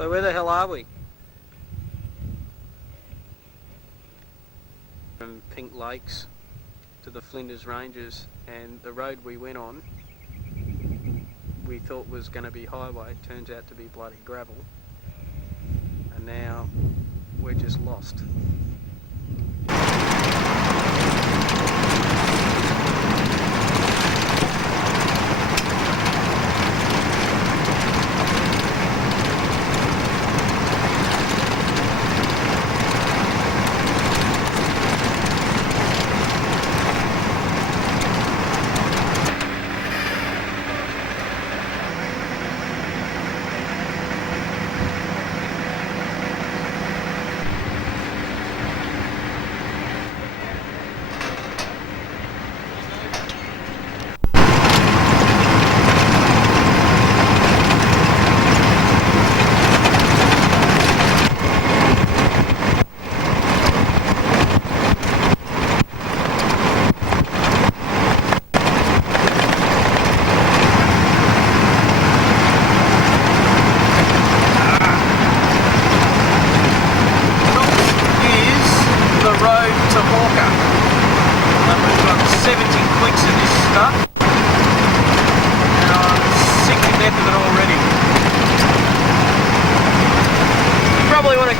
So where the hell are we? From Pink Lakes to the Flinders Ranges, and the road we went on we thought was going to be highway, turns out to be bloody gravel, and now we're just lost.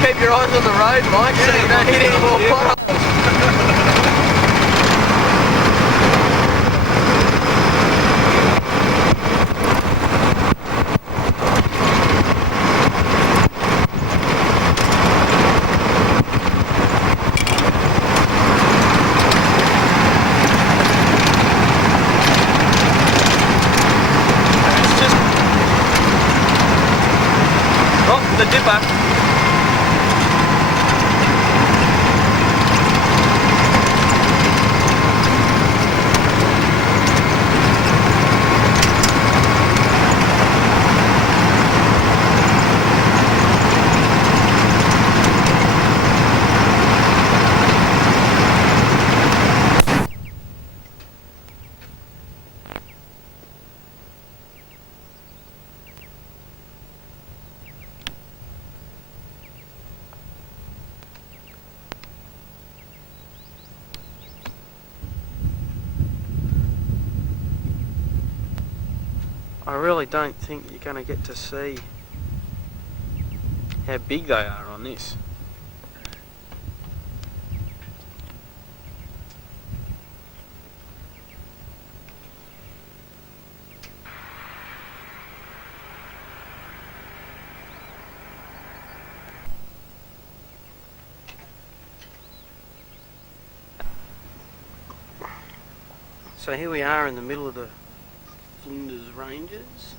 Keep your eyes on the road, Mike, so you don't hit any more potholes. It's just... Oh, the dipper. I really don't think you're going to get to see how big they are on this. So here we are in the middle of the Flinders Ranges,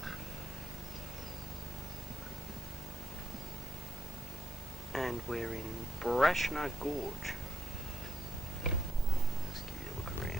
and we're in Brachina Gorge. Let's give you a look around.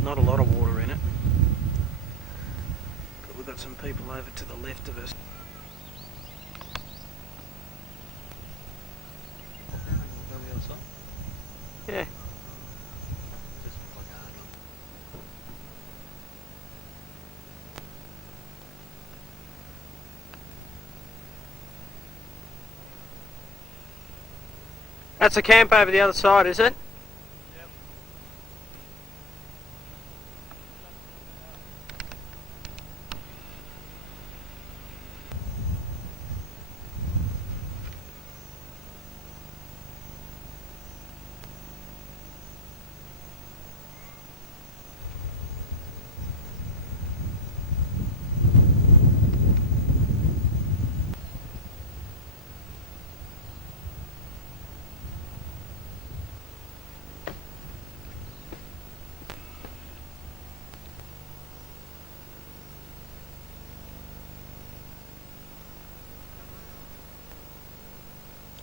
Not a lot of water in it, but we've got some people over to the left of us. Yeah. That's a camp over the other side, is it?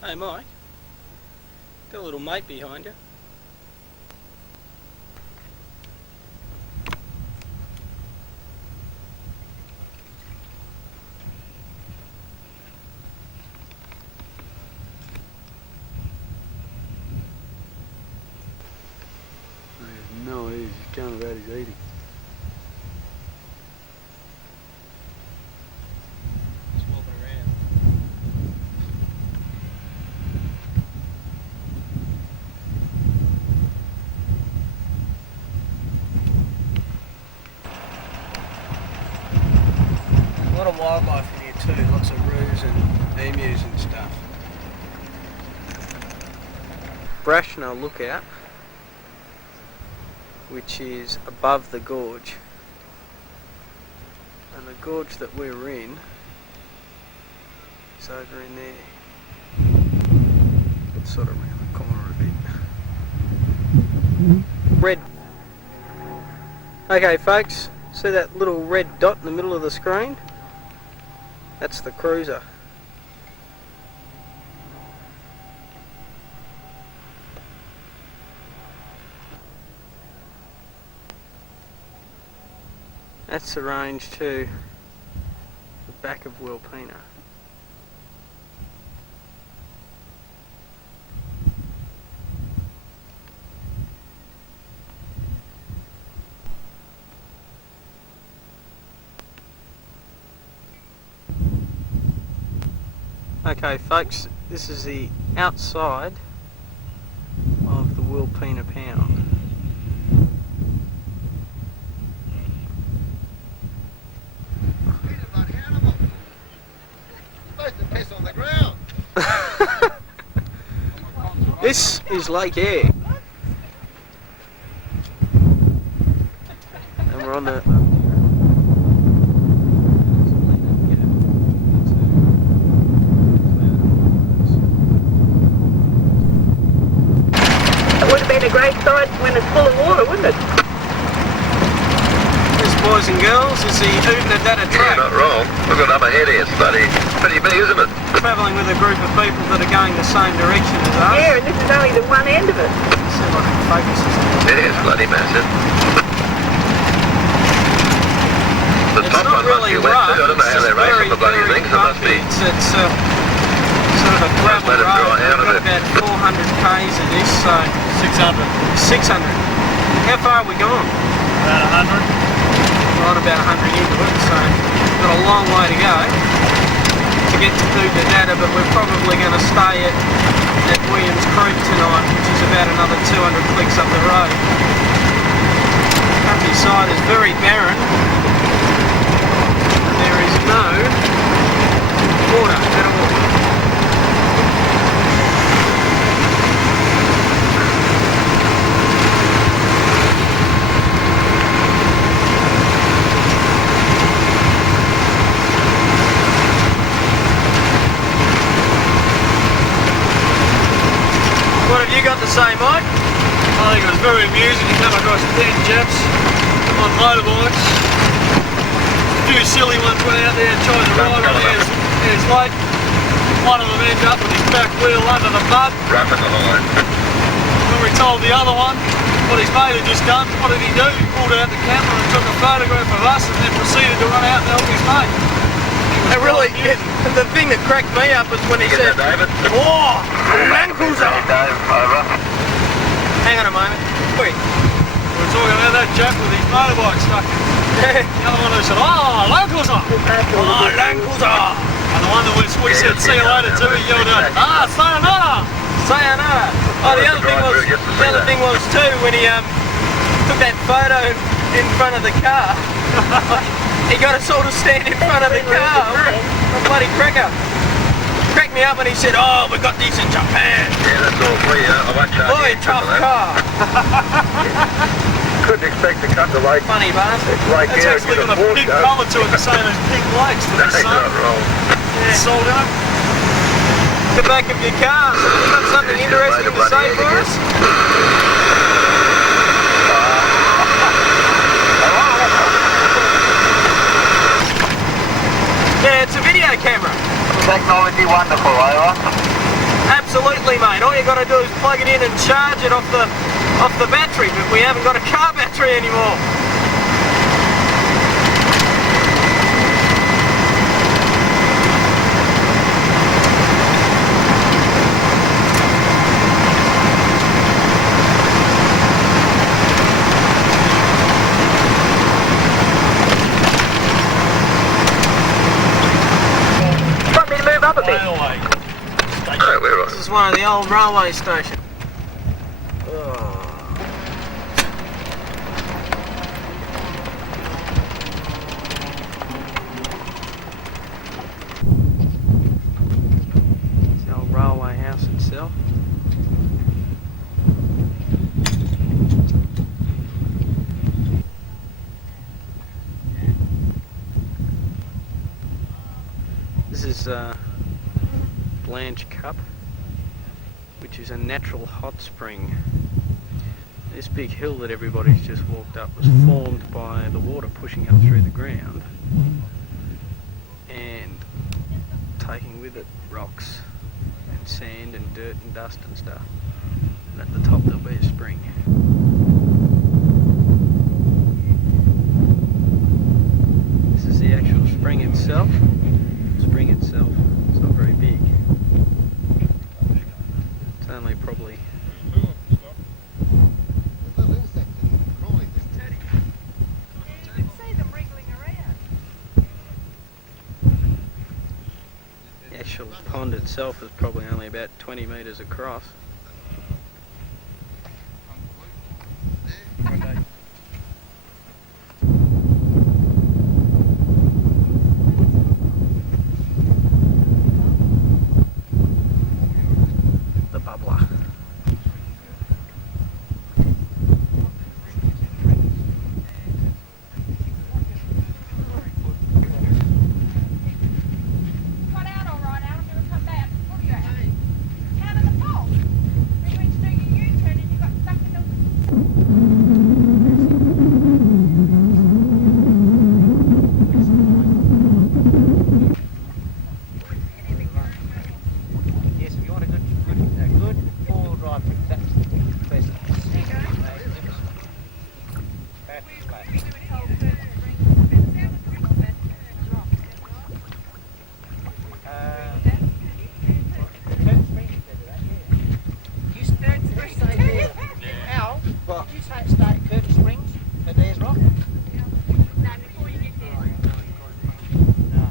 Hey Mike, got a little mate behind you. No, he's going about his eating. Just walking around. A lot of wildlife in here too, lots of roos and emus and stuff. Brachina lookout, which is above the gorge, and the gorge that we're in is over in there. It's sort of around the corner a bit. Red. Okay folks, see that little red dot in the middle of the screen? That's the cruiser. That's the range to the back of Wilpeana. Okay folks, this is the outside of the Wilpeana pound. This is Lake Air, and we're on the It would have been a great sight when it's full of water, wouldn't it? This, boys and girls, is the Ooodnadatta track. You're not wrong. We've got up ahead here. It's bloody pretty big, isn't it? Travelling with a group of people that are going the same direction as us. Yeah, and this is only the one end of it. Let's see if I can focus this. It is bloody massive. The It's top not one really must be wet rough, too. I don't know it's how just they race very, on the bloody very things. It must bumpy. be. It's sort of a gravel let it road. dry out We've got a bit. about 400 k's of this, so 600. 600. How far have we gone? About 100. We're on about 100 into it, so we've got a long way to go to get to Ooodnadatta, but we're probably going to stay at Williams Creek tonight, which is about another 200 clicks up the road. Countryside is very barren. There is no water at all. What have you got to say, Mike? I think it was very amusing to come across 10 Japs on motorbikes. A few silly ones went out there and tried to ride on his lake. One of them ended up with his back wheel under the mud. Roughing the line. When we told the other one what his mate had just done, what did he do? He pulled out the camera and took a photograph of us and then proceeded to run out and help his mate. It really, the thing that cracked me up was when he Get said, that, David? "Oh, Landcruiser!" Dave, over. Hang on a moment. Wait. We were talking about that Jap with his motorbike stuck in. The other one who said, "Oh, Landcruiser! Oh, Landcruiser!" And the one that we said, "See you later," to, he yelled out, "Ah, sayonara!" Sayonara. Oh, the other thing was too when he took that photo in front of the car. He got us all to stand in front of the car. A bloody cracker. Cracked me up when he said, "Oh, we got these in Japan." Yeah, that's all for you. I won't charge Boy, you tough for that. car. Couldn't expect to cut the lake. Funny bastard. Like It's here, actually get got a big colour to it, the same as pink lakes for the That's sun. not wrong. Yeah. Sold out. The back of your car. So you got something Yeah, interesting make a to say bloody for egg us? Yeah, it's a video camera. Technology wonderful, over. Absolutely, mate. All you got to do is plug it in and charge it off the battery, but we haven't got a car battery anymore. Want me to move up a bit? Oh, we're right. This is one of the old railway stations. It's the old railway house itself. This is Blanche Cup, which is a natural hot spring. This big hill that everybody's just walked up was formed by the water pushing up through the ground and taking with it rocks and sand and dirt and dust and stuff. And at the top there'll be a spring. This is the actual spring itself. The spring itself, it's not very big. It's only probably the actual pond itself is probably only about 20 metres across. The bubbler. Got out all right, Alan. Never come back. What are you at? Out of the pole. Then when you do your U-turn and you got stuck in the... Yes, if you want a good four-wheel drive, that's the best. Battery flat. Al, did you say it started Curtis Springs at Ayers Rock? No, before you get there. No.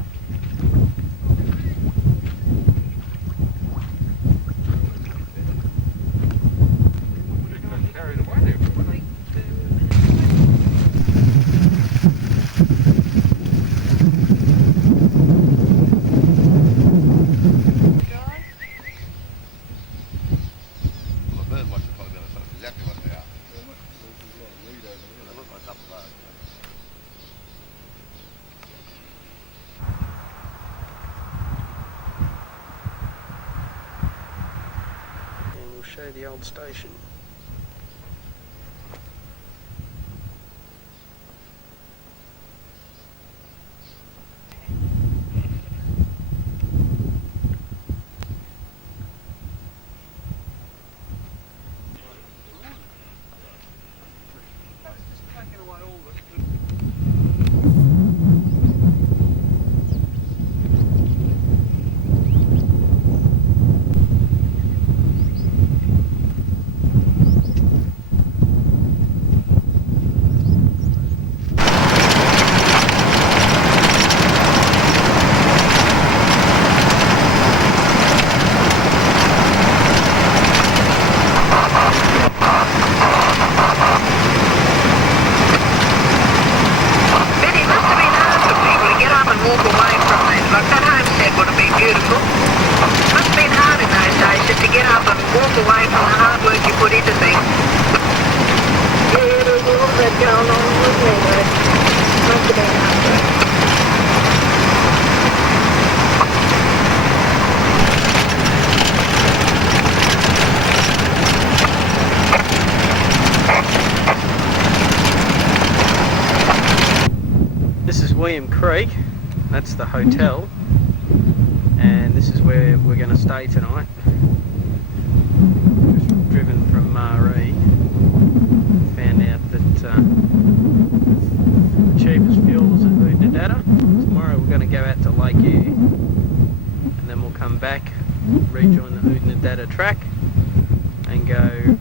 And we'll show the old station. William Creek, that's the hotel, and this is where we're going to stay tonight. Just driven from Maree. Found out that the cheapest fuel is at Ooodnadatta. Tomorrow we're going to go out to Lake Eyre, and then we'll come back, rejoin the Ooodnadatta track, and go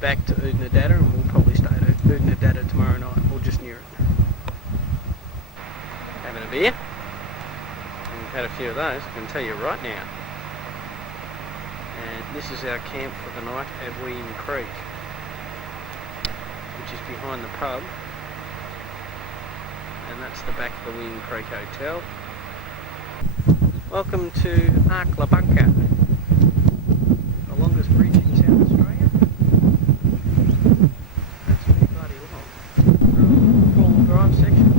back to Ooodnadatta, and we'll probably stay at Ooodnadatta tomorrow night, or just near it. Having a beer. And we've had a few of those, I can tell you right now. And this is our camp for the night at Wean Creek, which is behind the pub, and that's the back of the Wean Creek Hotel. Welcome to Bunker, the longest bridge in South Australia. That's pretty bloody long. Four-wheel drive section.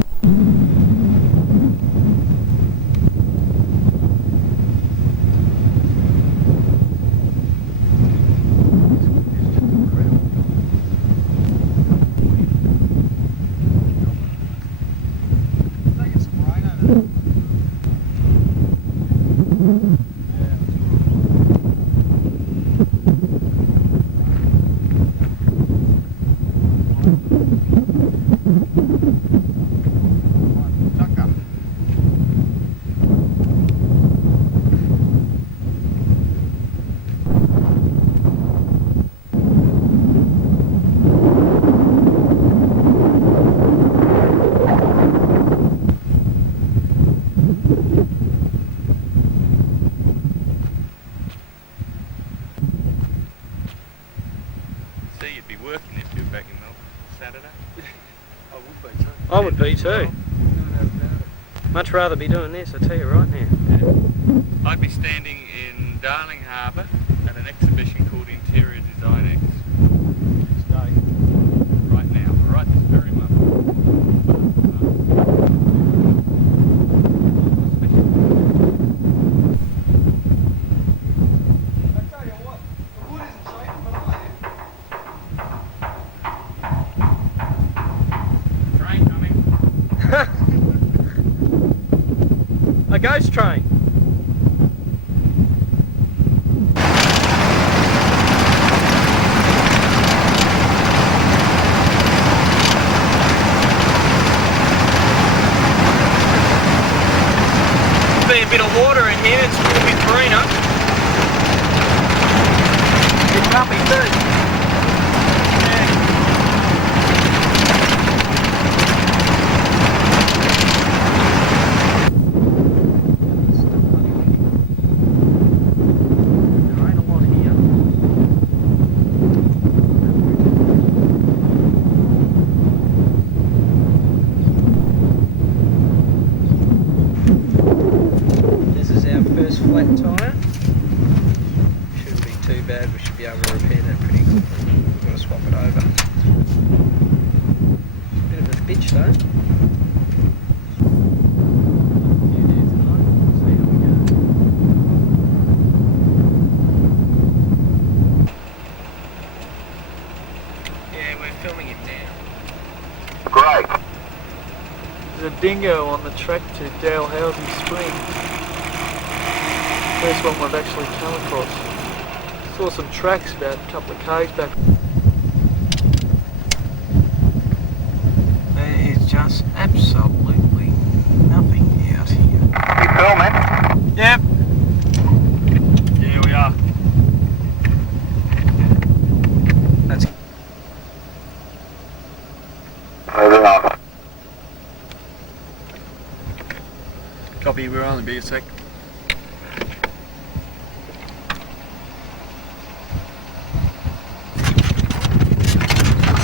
You'd be working if you were back in Melbourne Saturday. I would be too. I would be too. Much rather be doing this, I tell you right now. Yeah. I'd be standing in Darling Harbour at an exhibition called Interior Design X. Right now, right this very moment. A ghost train. Be a bit of water in here, it's a little bit greener. It's bumpy too. Flat tyre. Shouldn't be too bad, we should be able to repair that pretty quickly. We've got to swap it over. Bit of a bitch though. Yeah, we're filming him now. Great. There's a dingo on the track to Dalhousie Springs. First one we've actually come across. Saw some tracks about a couple of k's back. There is just absolutely nothing out here. You filming? Yep. Yeah, we are. That's Moving on. Copy, we'll only be a sec.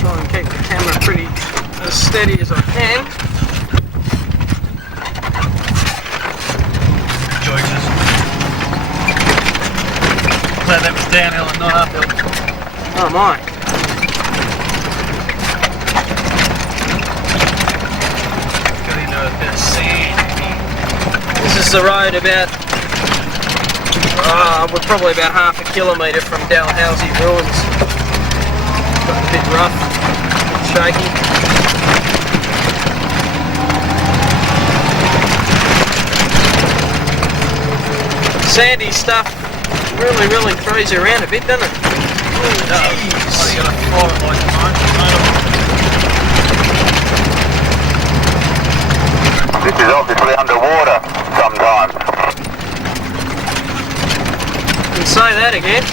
try and keep the camera pretty as steady as I can. Choices. Glad that was downhill and not uphill. Oh my. Got into a bit of sand. This is the road about, we're probably about half a kilometre from Dalhousie ruins. Got a bit rough, a bit shaky. Sandy stuff really throws you around a bit, doesn't it? Oh, jeez. You gotta fire it like a This is obviously underwater sometimes. And say that again.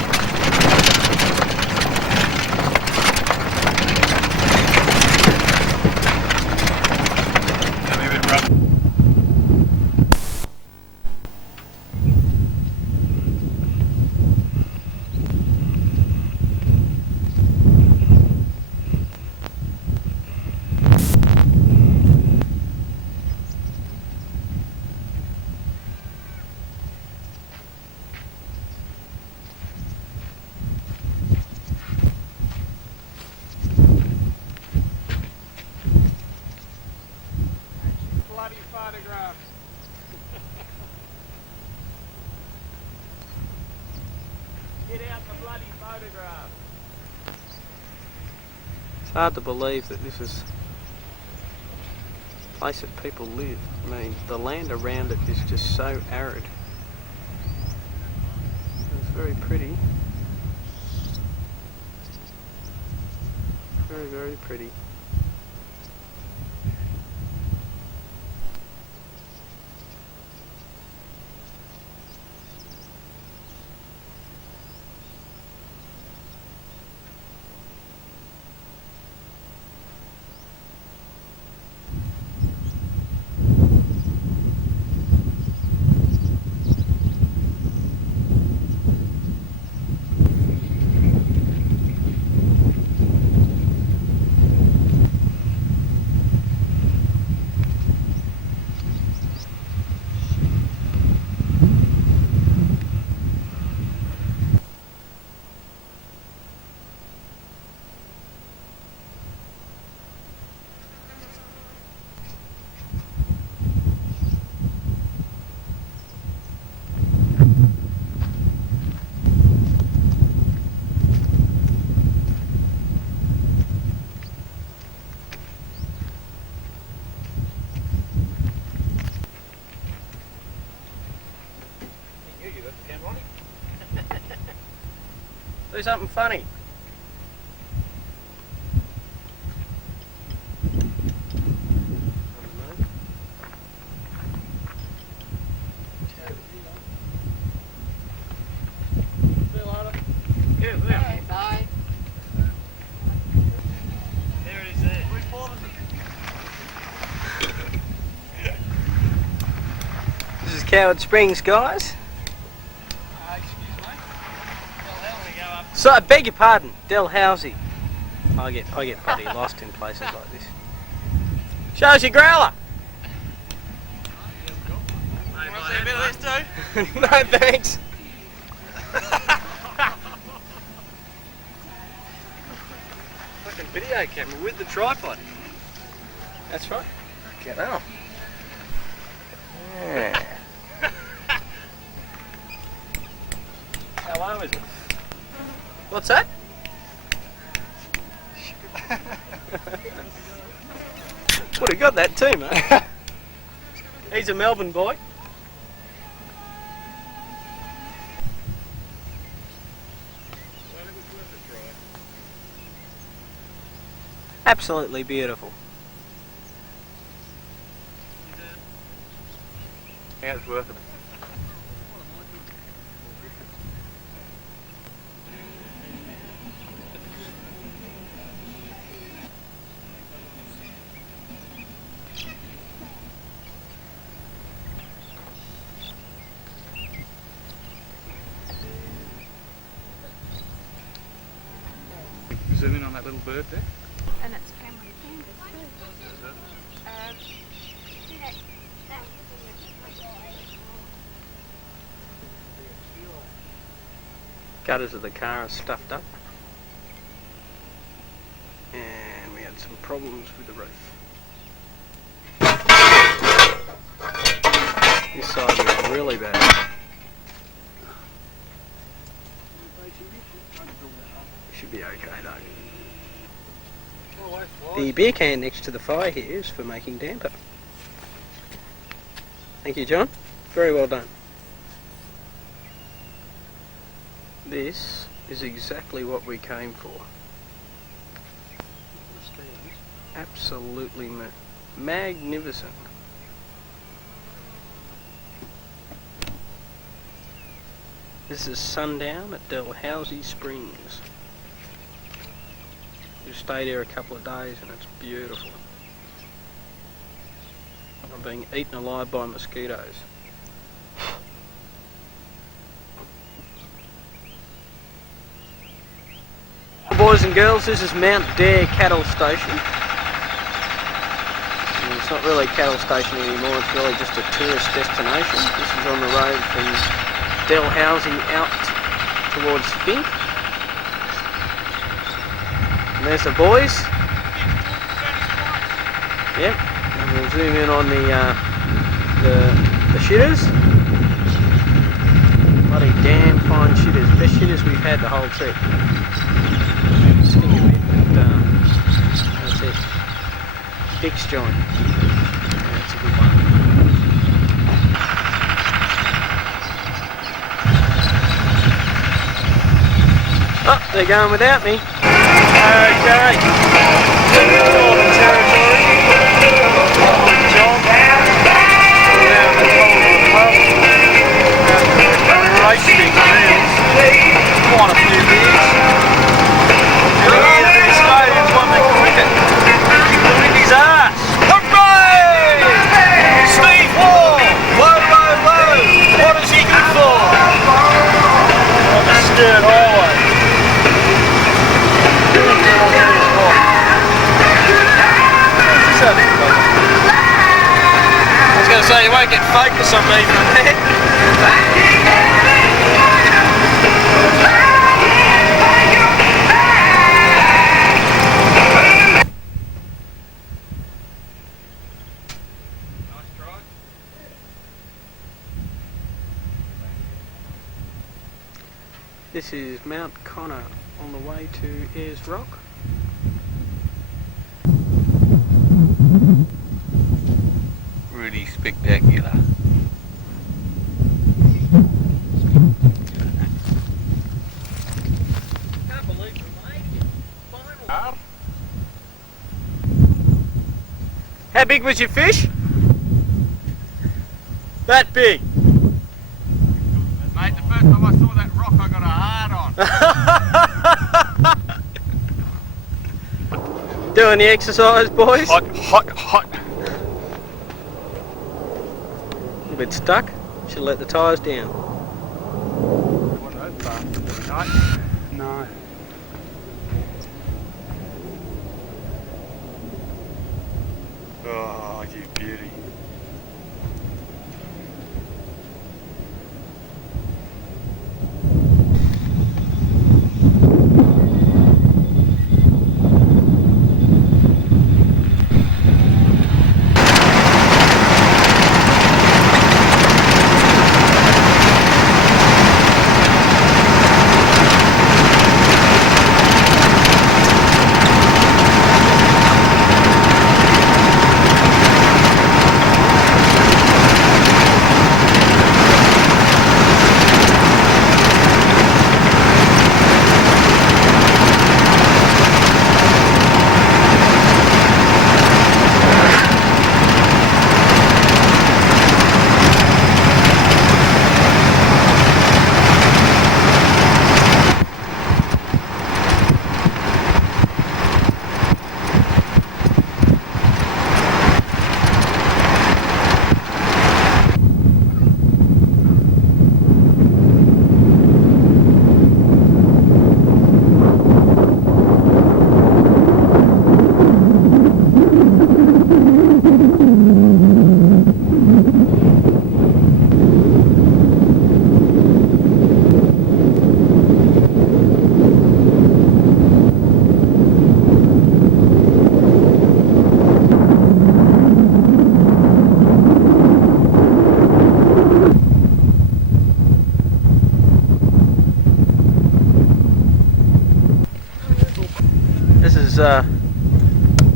It's hard to believe that this is a place that people live. I mean, the land around it is just so arid. It's very pretty. Very pretty. Do something funny. This is Coward Springs, guys. So I beg your pardon, Dalhousie. I get bloody lost in places like this. Show us your growler. a bit of this too? No thanks. Fucking video camera with the tripod. That's right. Get out. Yeah. How low is it? What's that? Would have got that too, mate. He's a Melbourne boy. Absolutely beautiful. Yeah, it's worth it. Zoom in on that little bird there. And it's Cameron Canvas too. See that? Gutters of the car are stuffed up. And we had some problems with the roof. This side was really bad. Should be okay though. The beer can next to the fire here is for making damper. Thank you, John. Very well done. This is exactly what we came for. Absolutely magnificent. This is Sundown at Dalhousie Springs. We've stayed here a couple of days and it's beautiful. I'm being eaten alive by mosquitoes. Boys and girls, this is Mount Dare Cattle Station. And it's not really a cattle station anymore, it's really just a tourist destination. This is on the road from Dalhousie out towards Finke. And there's the boys. Yep, and we'll zoom in on the shitters. Bloody damn fine shitters, best shitters we've had the whole trip. Stink a bit, but that's it. Fix joint. That's a good one. Oh, they're going without me. Okay. Northern Territory. John. Down the top of the pub. Racing meals. Quite a few beers. And here's the Australians won the cricket. Lick his ass. Hooray! Steve Wall. Low, low, low. What is he good for? On the Sturt Highway. I was going to say, you won't get focus on me from there. This is Mount Connor on the way to Ayers Rock. Really spectacular. Can't believe we made it. Finally. How big was your fish? That big. Mate, the first time I saw that rock I got a hard on. Doing the exercise, boys? Hot. A bit stuck. Should let the tyres down. One of those bastards tonight. No. Oh, you beauty.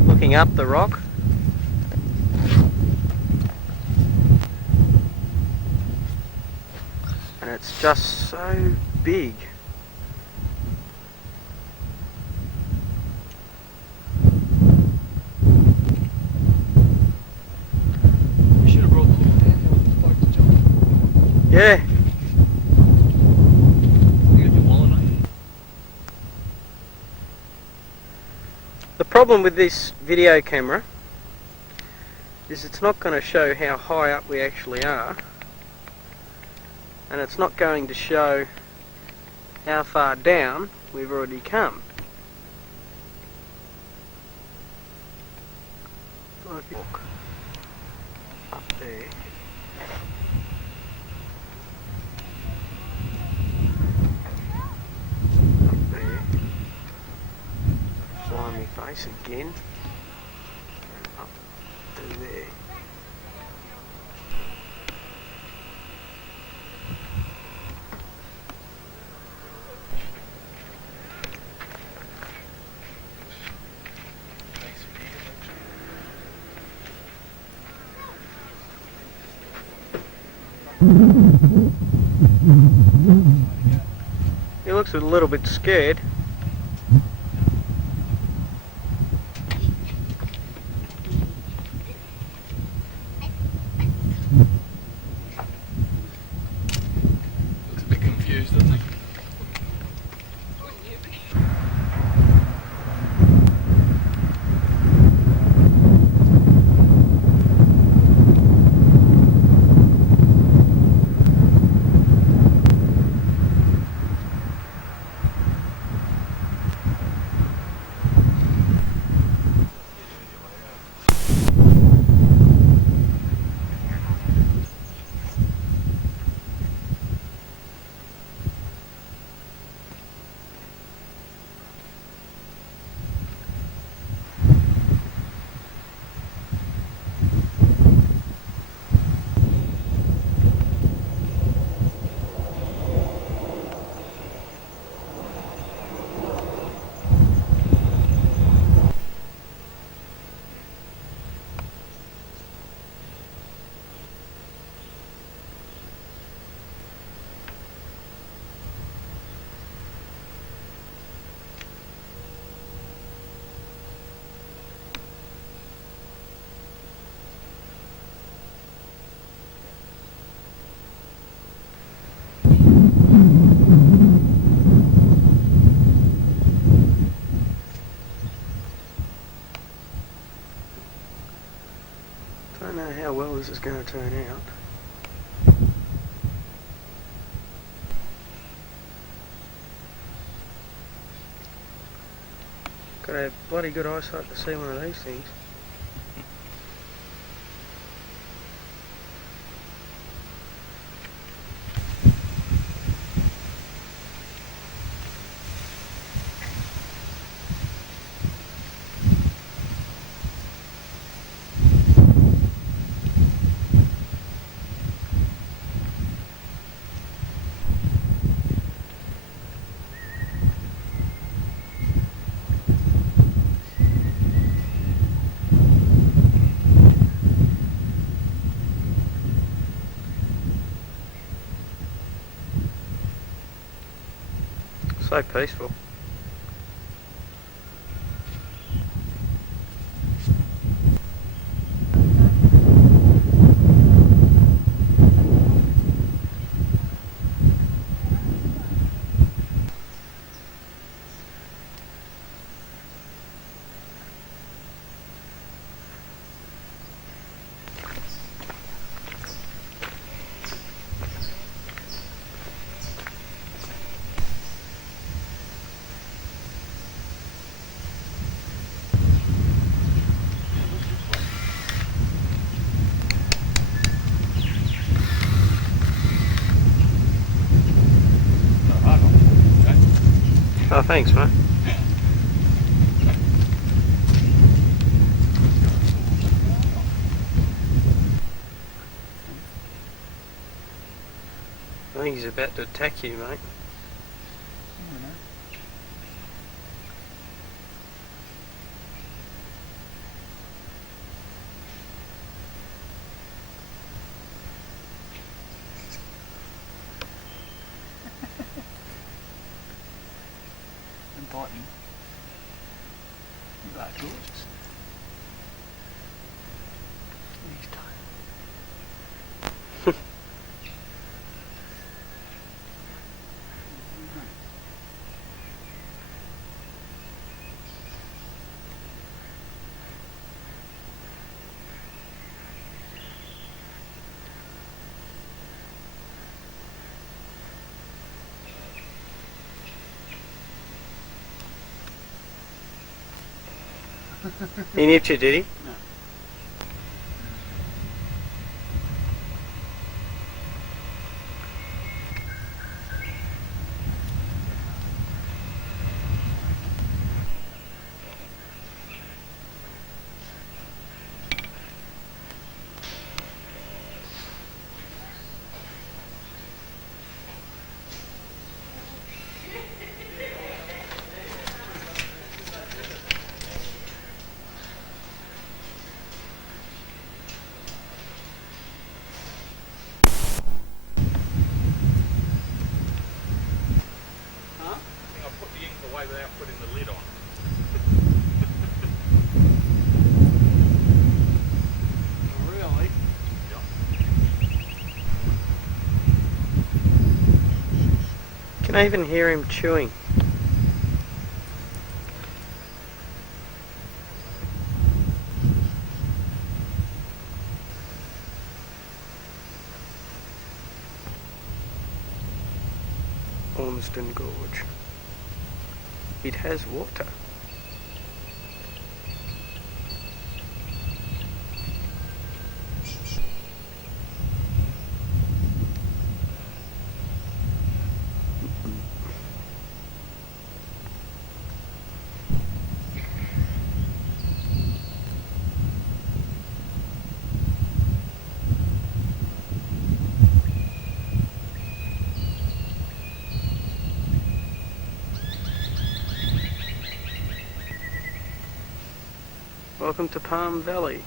Looking up the rock. And it's just so big. problem with this video camera is it's not going to show how high up we actually are, and it's not going to show how far down we've already come. Look up there. Up there. Fly me face again. And up to there. He looks a little bit scared. Looks a bit confused, doesn't he? Don't know how well this is going to turn out. Got to have bloody good eyesight to see one of these things. So peaceful. Oh, thanks, mate. I think he's about to attack you, mate. Biting. You are gorgeous. He's tired. He nipped you, did he? No. Without putting the lid on. Really? Can I even hear him chewing? Ormston Gorge. It has water. Welcome to Palm Valley.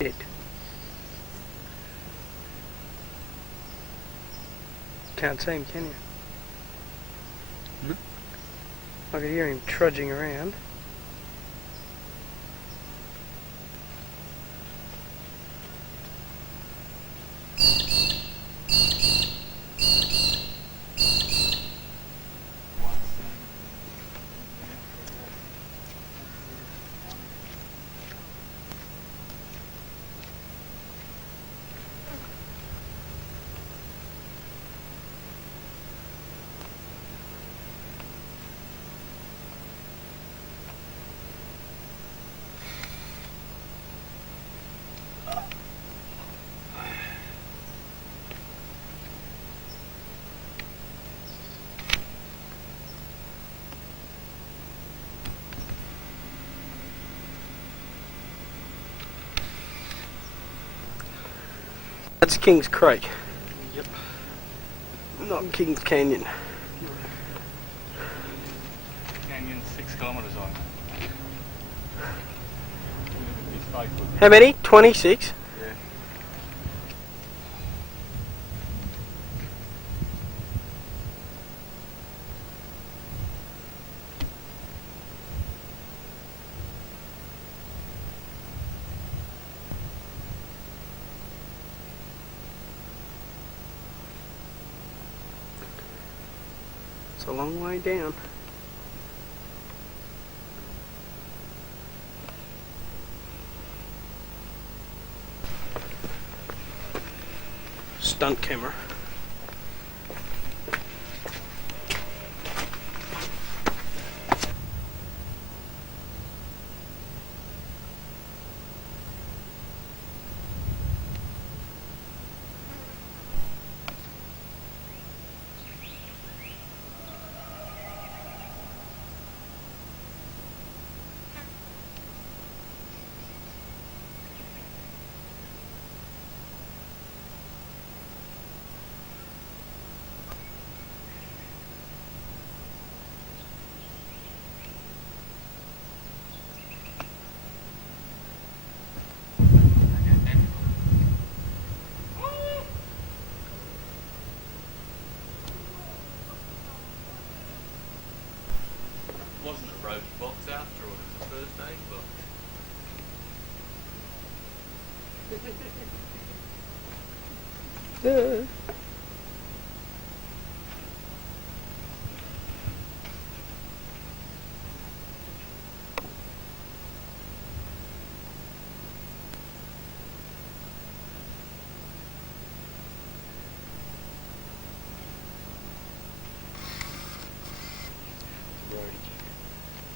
It. Can't see him, can you? I could hear him trudging around. That's King's Creek. Yep. Not King's Canyon. Canyon's 6 kilometres on. It's fake. How many? 26? Yeah. It's a long way down. Stunt camera. Wasn't a road box after all, it was a first aid box. Yeah.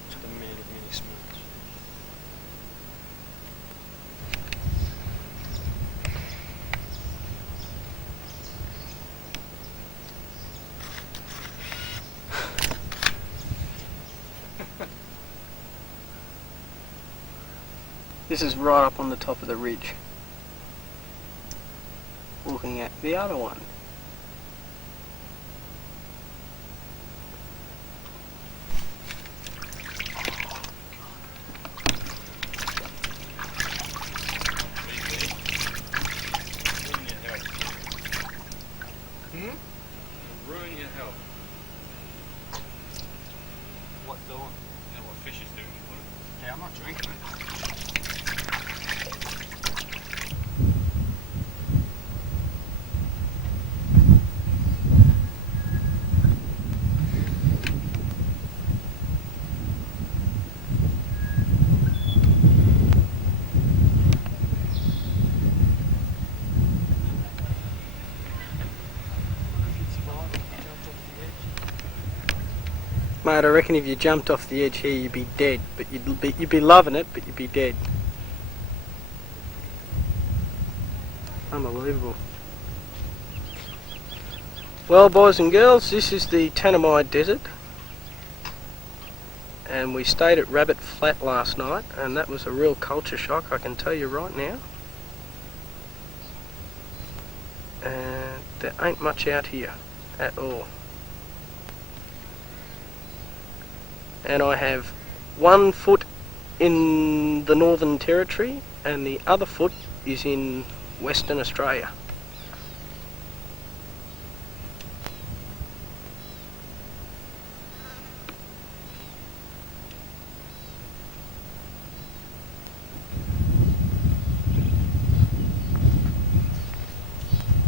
To the man of many smiles. This is right up on the top of the ridge, looking at the other one. Ruin your health. What doing? You know what fish is doing, wouldn't it? Yeah, I'm not drinking it. Mate, I reckon if you jumped off the edge here, you'd be dead. But you'd be loving it, but you'd be dead. Unbelievable. Well, boys and girls, this is the Tanami Desert, and we stayed at Rabbit Flat last night, and that was a real culture shock, I can tell you right now. And there ain't much out here at all. And I have one foot in the Northern Territory and the other foot is in Western Australia.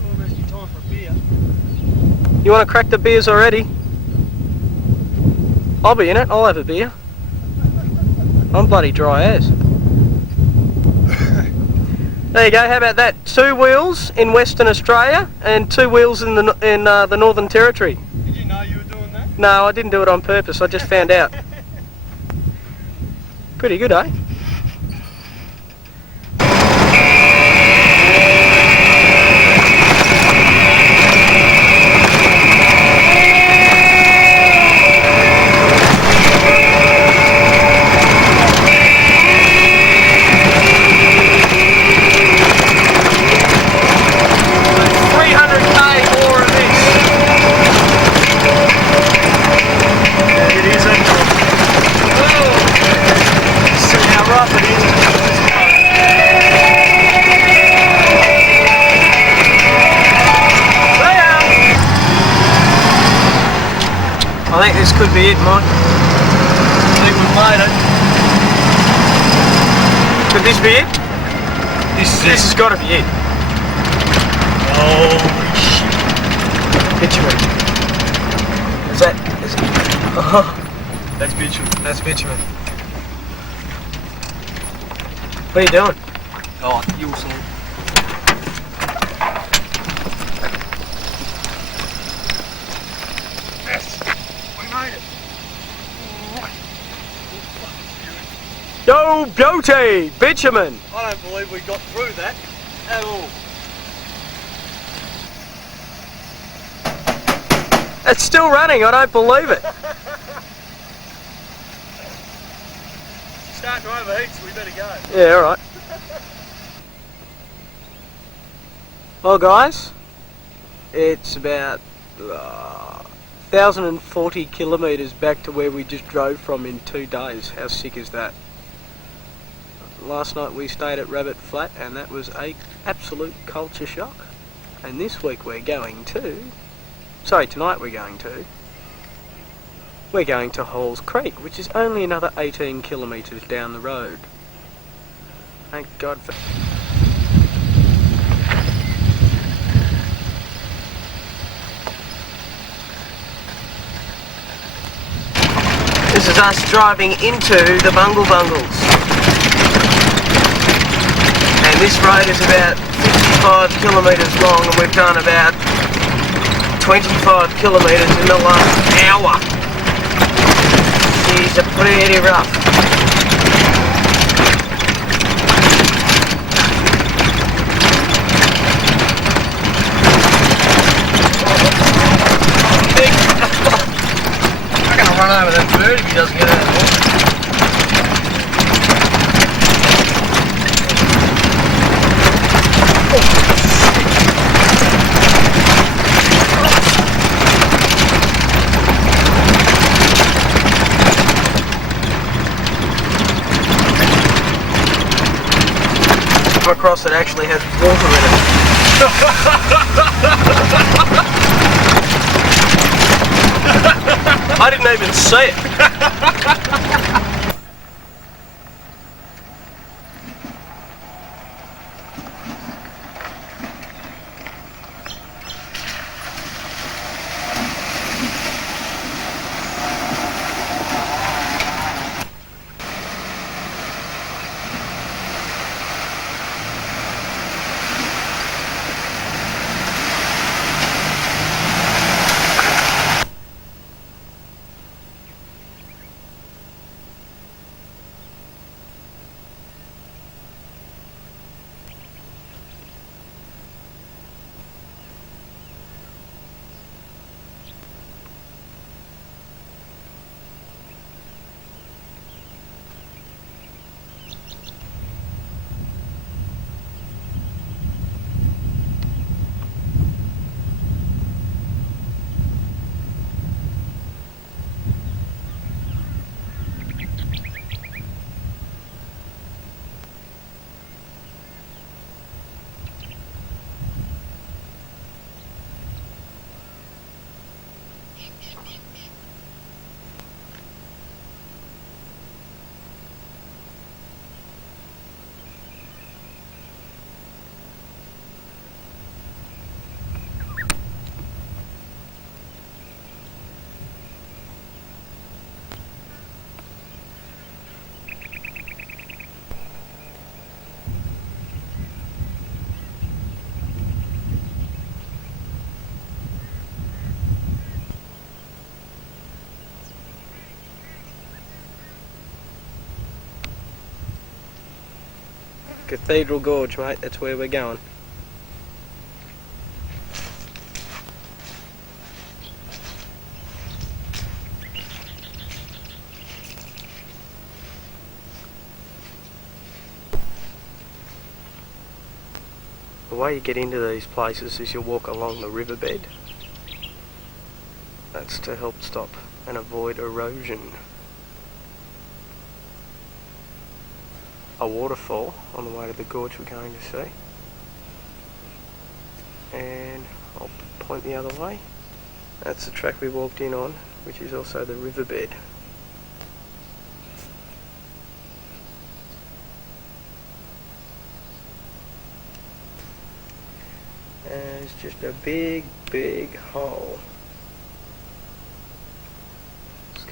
Almost time for a beer. You want to crack the beers already? I'll be in it, I'll have a beer. I'm bloody dry as. There you go, how about that? 2 wheels in Western Australia and 2 wheels in the Northern Territory. Did you know you were doing that? No, I didn't do it on purpose, I just found out. Pretty good, eh? I think this could be it, Mike. I think we've made it. Could this be it? This has got to be it. Holy shit. Picture it. Is Oh, That's bitumen. that's bitumen. What are you doing? Oh, you'll see. Yes, we made it. Yo, beauty! Bitumen! I don't believe we got through that at all. It's still running, I don't believe it. Starting to overheat, so we better go. Yeah, alright. Well guys, it's about 1,040 kilometres back to where we just drove from in 2 days. How sick is that? Last night we stayed at Rabbit Flat and that was a absolute culture shock. And this week we're going to... Sorry, tonight we're going to Halls Creek, which is only another 18 kilometres down the road. Thank God for... This is us driving into the Bungle Bungles. And this road is about 55 kilometres long and we've done about 25 kilometres in the last hour. These are pretty rough. I'm gonna run over that bird if he doesn't get out of the water. Across that actually has water in it. I didn't even see it. Cathedral Gorge, mate, that's where we're going. The way you get into these places is you walk along the riverbed. That's to help stop and avoid erosion. A waterfall on the way to the gorge we're going to see. And I'll point the other way. That's the track we walked in on, which is also the riverbed. And it's just a big, big hole. It's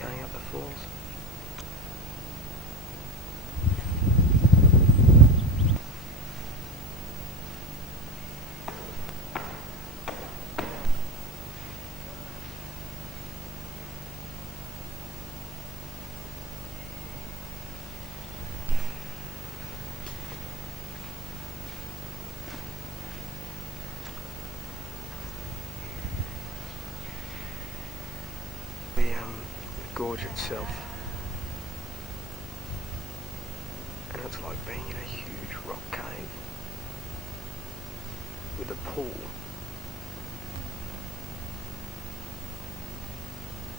gorge itself. And it's like being in a huge rock cave with a pool.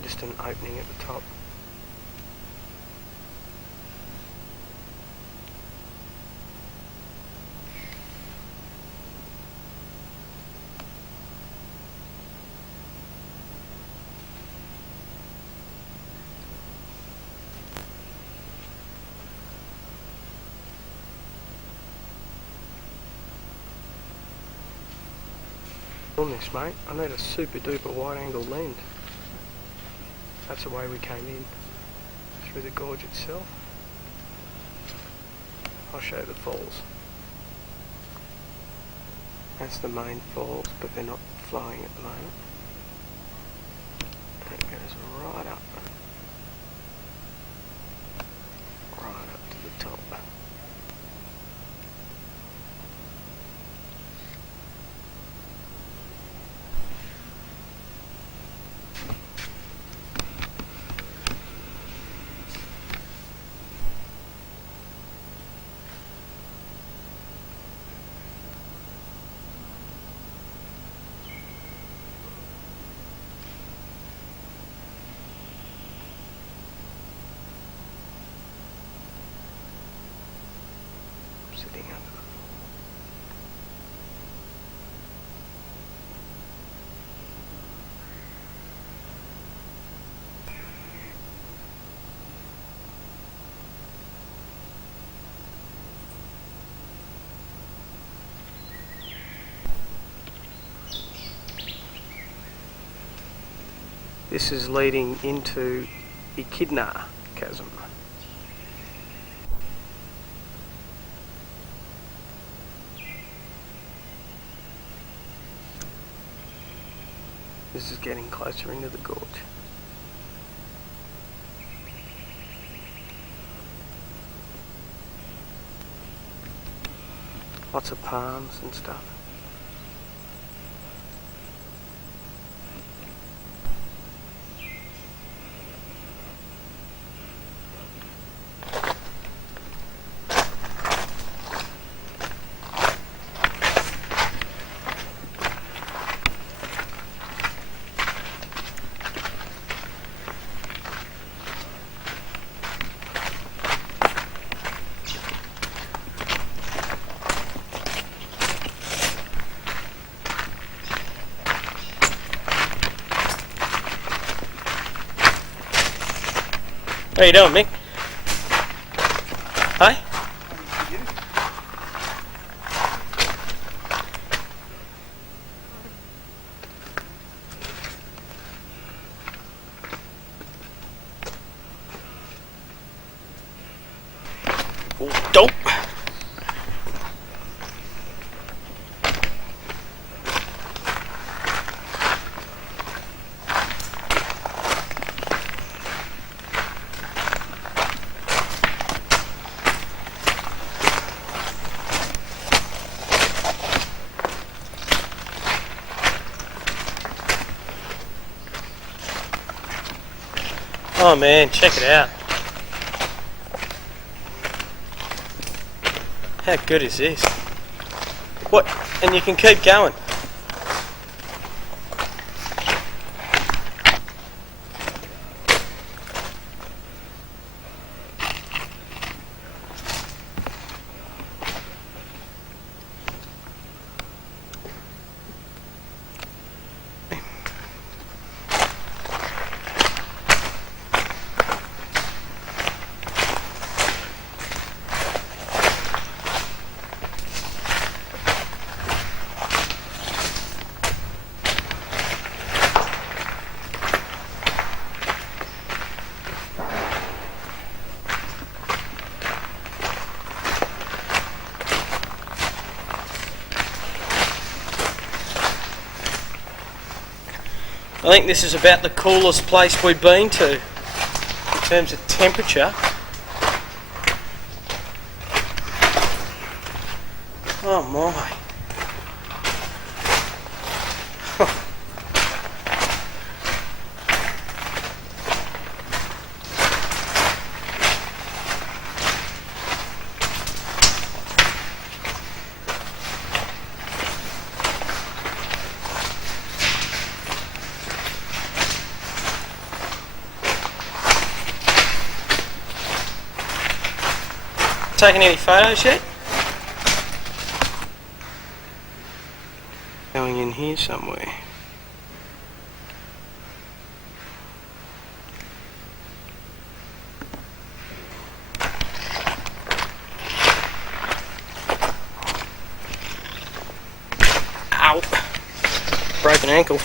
Just an opening at the top. On this, mate, I need a super duper wide angle lens. That's the way we came in, through the gorge itself. I'll show you the falls. That's the main falls, but they're not flowing at the moment. And it goes right up to the top. Sitting under the This is leading into Echidna Chasm. This is getting closer into the gorge. Lots of palms and stuff. How you doing, Mick? Hi? Oh, dope. Oh man, check it out. How good is this? What? And you can keep going. I think this is about the coolest place we've been to in terms of temperature. Oh my. taken any photos yet? Going in here somewhere. Ow! Broken ankle.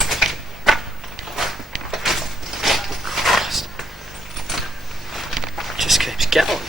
Just keeps going.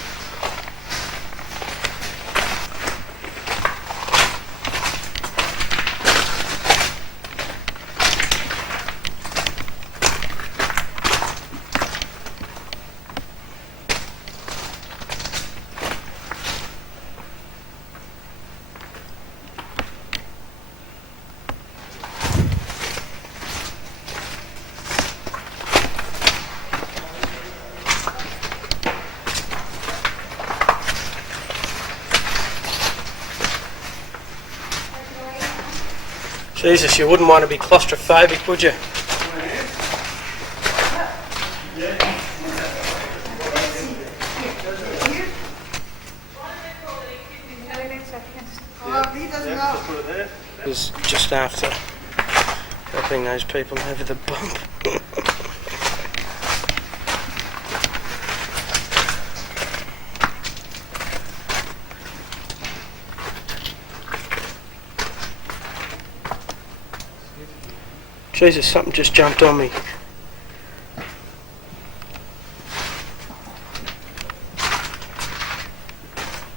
Jesus, you wouldn't want to be claustrophobic, would you? It was just after helping those people over the bump. Jesus, something just jumped on me.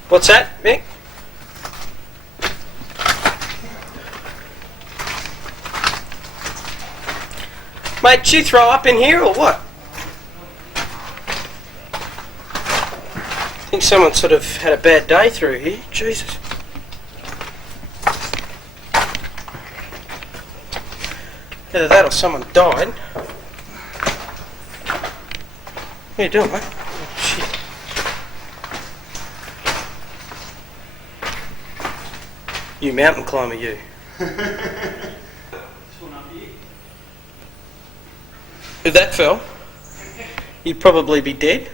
What's that, Mick? Mate, did you throw up in here or what? I think someone sort of had a bad day through here. Jesus. Either that or someone died. What are you doing, mate? Oh, shit. You mountain climber, you. If that fell, you'd probably be dead.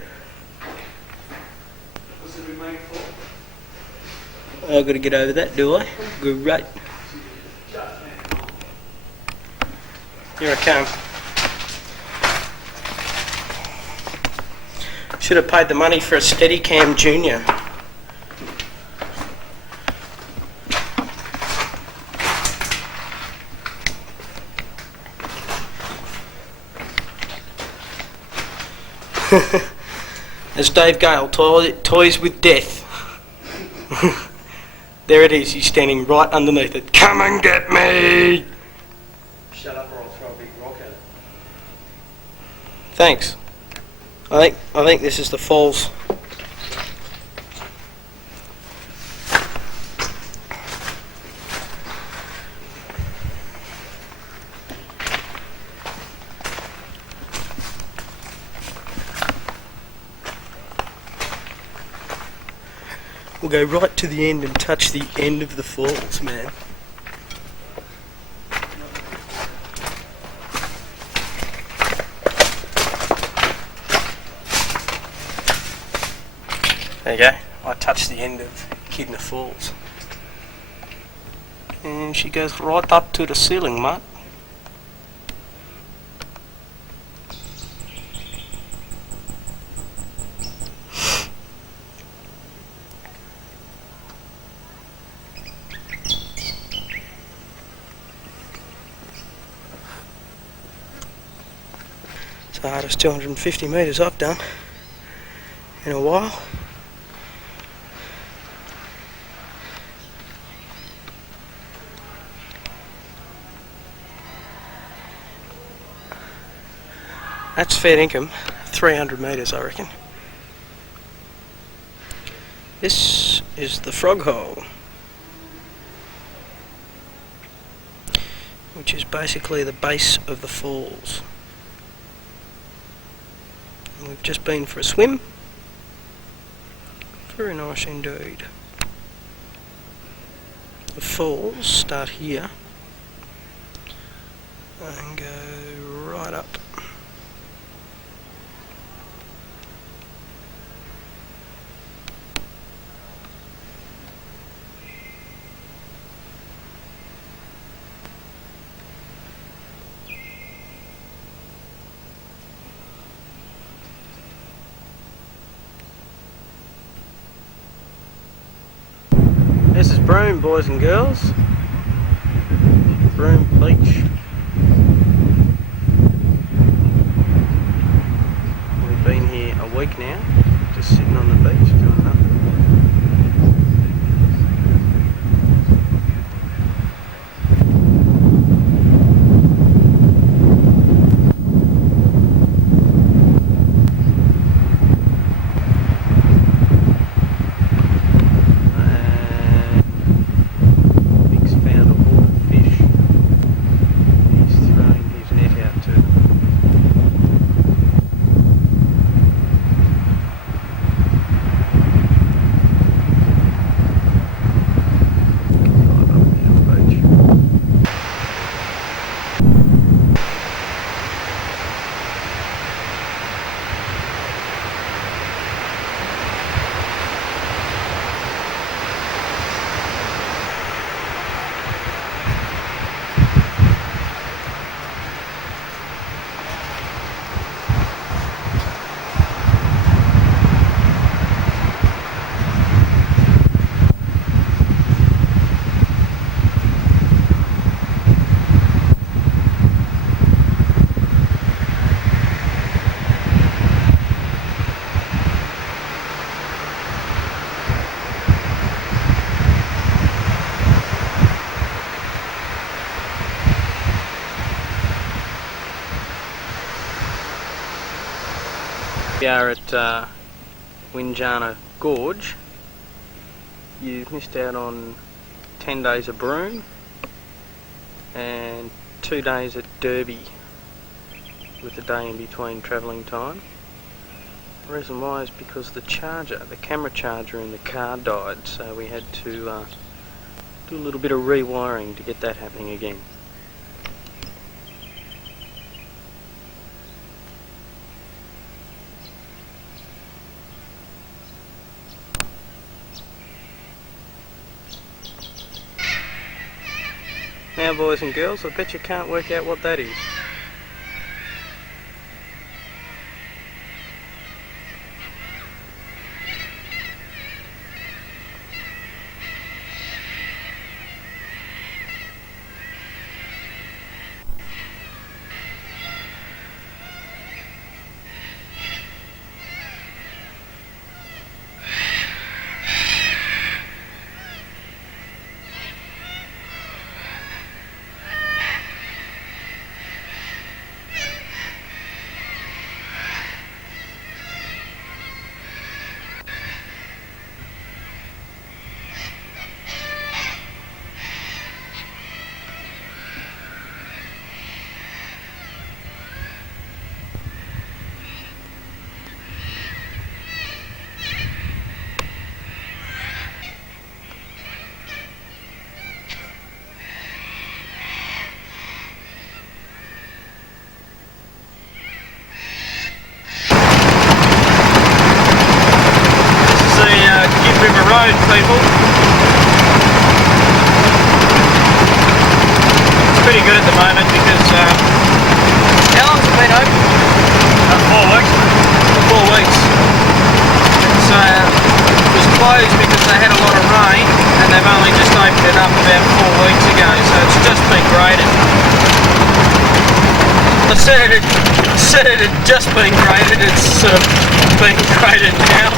I've got to get over that, do I? Great. Here I come. Should have paid the money for a Steadicam Junior. As Dave Gale toys with death. There it is, he's standing right underneath it. Come and get me! Shut up or I'll throw a big rock at it. Thanks. I think this is the falls. We'll go right to the end and touch the end of the falls, man. There you go. I touched the end of Echidna Falls. And she goes right up to the ceiling, mate. It's the hardest 250 metres I've done in a while. That's fair income, 300 metres I reckon. This is the frog hole, which is basically the base of the falls. And we've just been for a swim. Very nice indeed. The falls start here and go right up. This is Broome, boys and girls. Broome Beach. We've been here a week now, just sitting on the beach doing nothing. We are at Cathedral Gorge. You've missed out on 10 days of Broome and 2 days at Derby with a day in between travelling time. The reason why is because the camera charger in the car died, so we had to do a little bit of rewiring to get that happening again. Now, boys and girls, I bet you can't work out what that is. Road, people. It's pretty good at the moment because how long's it been open? 4 weeks. 4 weeks. It was closed because they had a lot of rain, and they've only just opened it up about 4 weeks ago, so it's just been graded. I said it had just been graded, it's sort of being graded now.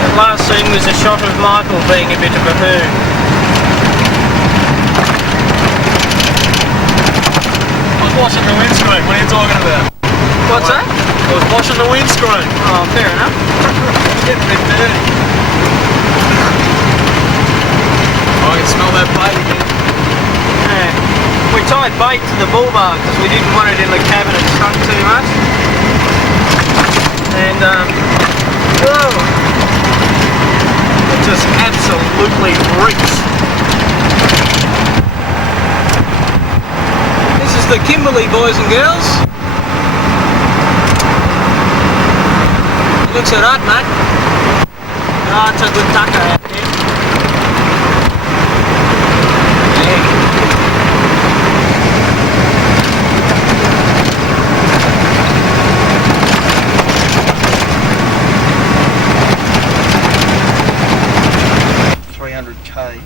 That last scene was a shot of Michael being a bit of a hoon. I was washing the windscreen, what are you talking about? What's that? I was washing the windscreen. Oh, fair enough. It's getting a bit dirty. Oh, I can smell that bait again. Yeah. We tied bait to the bull bar because we didn't want it in the cabin, it stunk too much. And, whoa! It just absolutely reeks. This is the Kimberley, boys and girls. looks alright, mate. Oh, it's a good tucker out there. Yeah. K.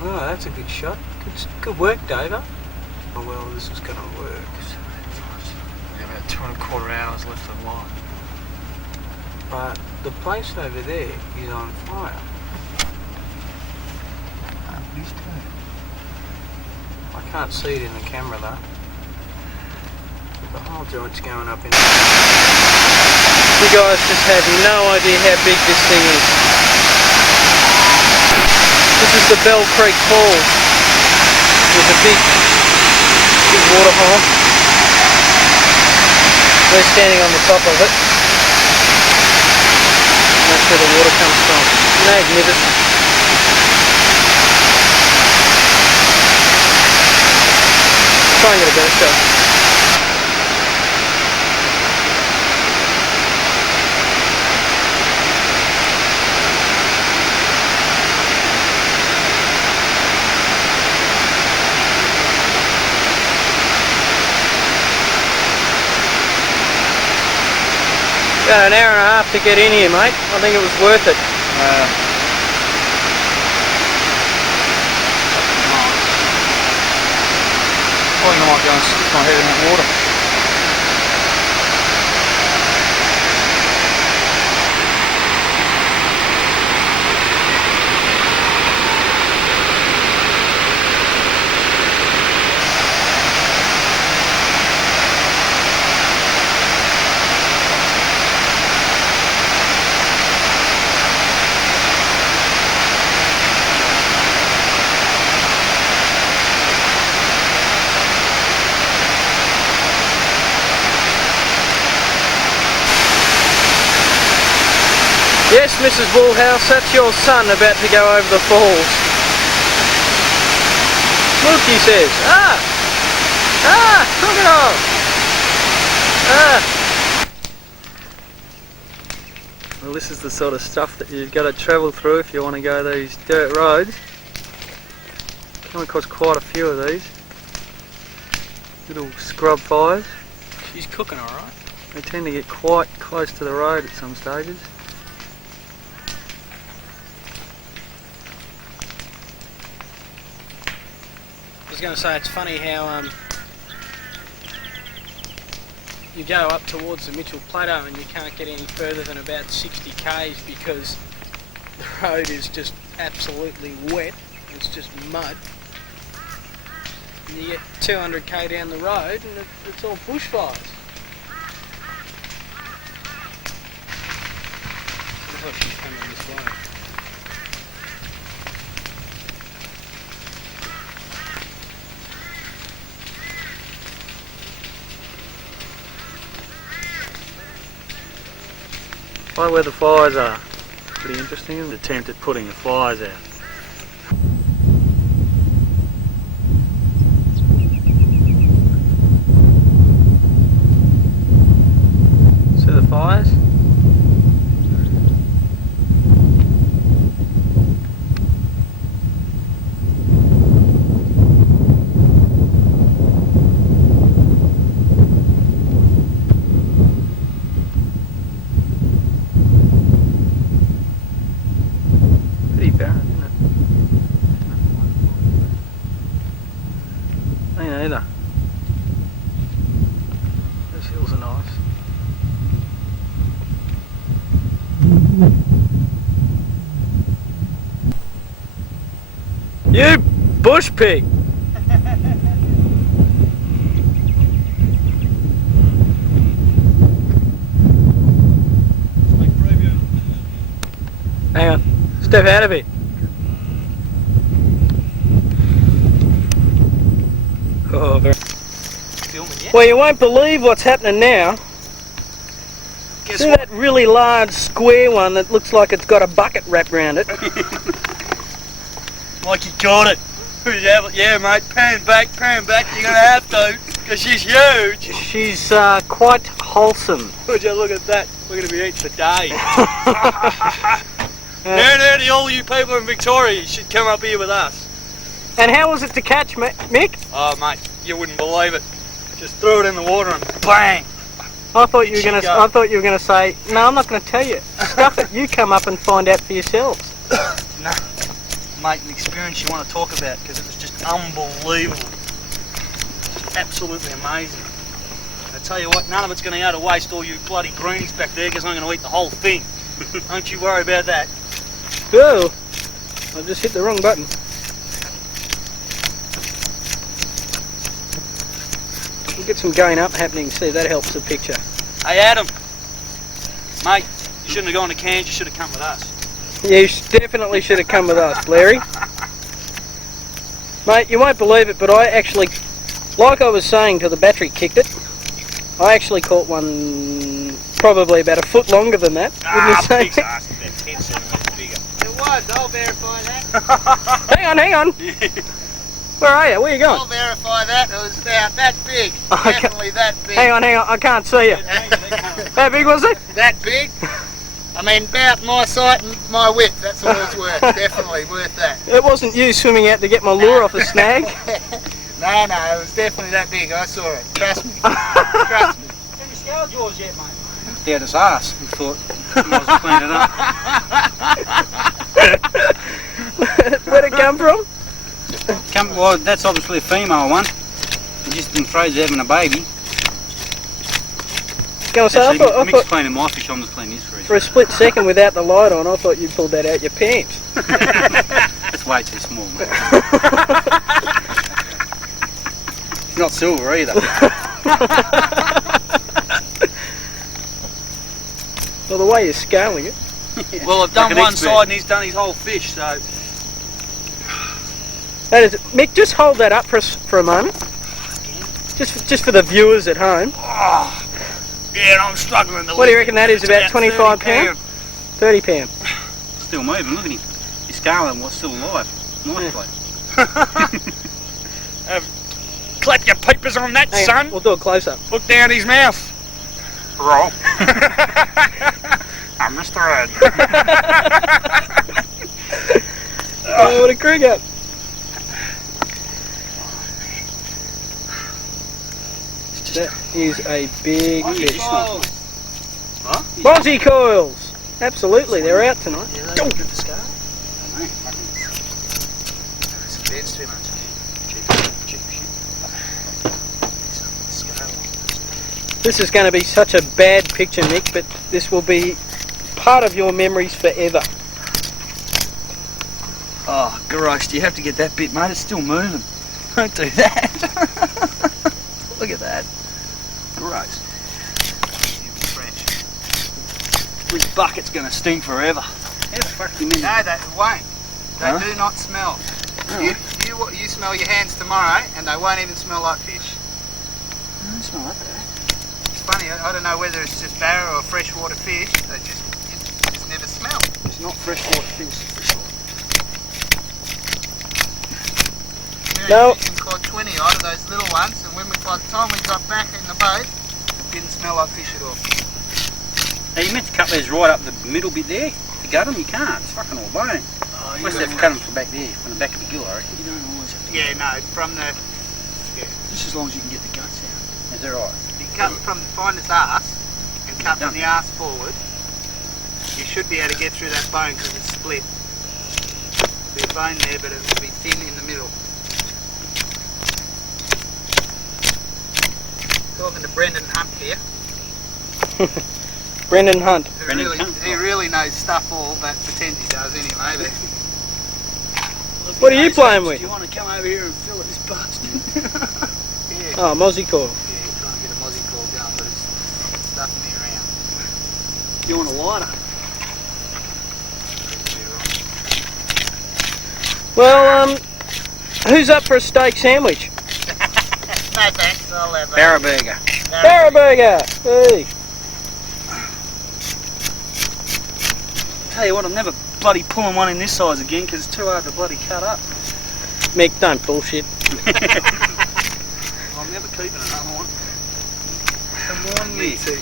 Oh, that's a good shot. Good work, Dave. Oh well, this is going to work. About 2¼ hours left of light. But the place over there is on fire. I can't see it in the camera though. The whole joint's going up in there. You guys just have no idea how big this thing is. This is the Bell Creek Falls. There's a big water hole. We're standing on the top of it. And that's where the water comes from. Magnificent. Try and get a better shot. An hour and a half to get in here, mate. I think it was worth it. I think I might go and stick my head in that water. Yes, Mrs. Woolhouse, that's your son about to go over the falls. Look, he says. Ah! Ah! Crocodile! Ah! Well, this is the sort of stuff that you've got to travel through if you want to go these dirt roads. Come across quite a few of these. Little scrub fires. She's cooking alright. They tend to get quite close to the road at some stages. I was going to say, it's funny how you go up towards the Mitchell Plateau and you can't get any further than about 60 k's because the road is just absolutely wet. It's just mud. And you get 200 k down the road and it's all bushfires. Looks like she's coming this way. Right where the fires are. Pretty interesting. An attempt at putting the fires out. See the fires? You bush pig! Hang on, step out of it. Oh, very. Well, you won't believe what's happening now. See that really large square one that looks like it's got a bucket wrapped around it? Like you caught it. Yeah, mate, pan back, you're going to have to, because she's huge. She's quite wholesome. Would you look at that? We're going to be eating for days. Now to all you people in Victoria, you should come up here with us. And how was it to catch, Mick? Oh mate, you wouldn't believe it. Just throw it in the water and bang! I thought you were going to. I thought you were going to say, no, I'm not going to tell you. Stuff it. You come up and find out for yourselves. No, mate, an experience you want to talk about because it was just unbelievable, just absolutely amazing. I tell you what, none of it's going to go to waste, all you bloody greenies back there, because I'm going to eat the whole thing. Don't you worry about that. Oh, I just hit the wrong button. We'll get some going up happening. See, that helps the picture. Hey Adam, mate, you shouldn't have gone to Cairns, you should have come with us. You definitely should have come with us, Larry. Mate, you won't believe it, but I actually, like I was saying till the battery kicked it, I actually caught one probably about a foot longer than that, wouldn't you say? Big ass, about 10 centimetres bigger. It was, I'll verify that. Hang on. Where are you? Where are you going? I'll verify that. It was about that big. Definitely that big. Hang on, I can't see you. How big was it? That big? I mean, about my sight and my width, that's all it's worth. Definitely worth that. It wasn't you swimming out to get my lure off a snag? No, it was definitely that big. I saw it. Trust me. Trust me. Have you scoured yours yet, mate? Out his ass. We thought, might as well clean it up. Where'd it come from? Well, that's obviously a female one. It just been frozen having a baby. Go on, so I Mick's thought cleaning my fish, I'm just cleaning his fish. for a split second without the light on, I thought you pulled that out your pants. That's way too small, mate. It's not silver either. Well, the way you're scaling it. Well, I've done Like an one expert. side and he's done his whole fish, so... That is, Mick, just hold that up for us for a moment. Just for the viewers at home. Oh, yeah, I'm struggling to What do you reckon that is, about 25 £30? pound? 30 pound. Still moving, look at him. He's scaling what's still alive. Nice bloke. Clap your papers on that, Hang on, son. we'll do a close-up. Look down his mouth. Roll. I'm Mr. Ed. Oh, what a cricket. That is a big fish. Huh? Mozzie coils! Absolutely, they're out tonight. Yeah, they look at the scale. That's too much. Cheap shit. This is going to be such a bad picture, Nick, but this will be part of your memories forever. Oh, gross. Do you have to get that bit, mate? It's still moving. Don't do that. Look at that. Gross. This bucket's going to stink forever. How the fuck do you mean? No, they won't. They Huh? do not smell. You smell your hands tomorrow and they won't even smell like fish. Don't smell that bad. It's funny, I don't know whether it's just barra or freshwater fish, they just never smell. It's not freshwater fish. No. We caught 20 odd of those little ones, and by the time we got back in the boat, it didn't smell like fish at all. Now you meant to cut those right up the middle bit there. To gut them, you can't. It's fucking all bone. Oh, Must have to cut them from back there, from the back of the gill, I reckon. You don't always have to. Yeah, no, from the Just as long as you can get the guts out. Is that right? you cut from find its ass and cut from the ass forward. You should be able to get through that bone because it's split. There'll be a bone there, but it'll be thin in the middle. Talking to Brendan Hunt here. Brendan Hunt. He really knows stuff all, but pretends he does anyway. But What are you playing with? Do you want to come over here and fill this bastard? yeah, Oh, Mozzie coil. yeah, trying to get a mozzie call going, but it's stuffing me around. Do you want a lighter? Well, who's up for a steak sandwich? No thanks, I'll have Barra burger. Barra burger! Hey. Tell you what, I'm never bloody pulling one in this size again because it's too hard to bloody cut up. Mick, don't bullshit. I'm never keeping another one. Come on, me too.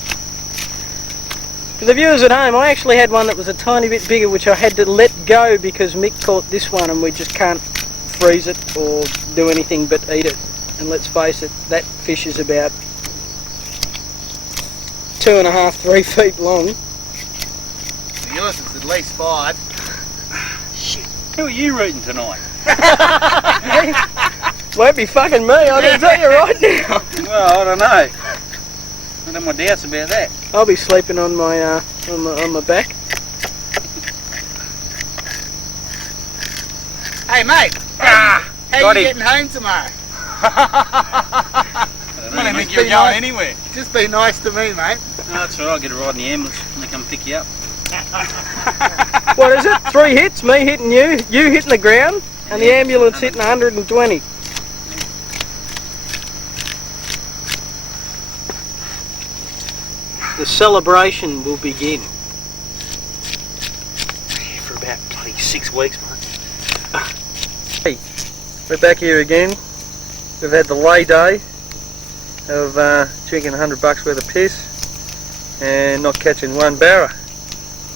For the viewers at home, I actually had one that was a tiny bit bigger, which I had to let go because Mick caught this one and we just can't freeze it or do anything but eat it. And let's face it, that fish is about 2.5, 3 feet long. Yours is at least 5. Shit. Who are you reading tonight? Won't be fucking me, I can tell you right now. Well, I don't know. I have my doubts about that. I'll be sleeping on my on my back. Hey mate, how are you getting home tomorrow? I don't think you're going anywhere. Just be nice to me, mate. No, that's all right. I'll get a ride in the ambulance and they come pick you up. What is it? 3 hits, me hitting you hitting the ground, and the ambulance hitting 120. The celebration will begin. For about bloody 6 weeks, mate. Hey, we're back here again. We've had the lay day of drinking $100 worth of piss and not catching one barra.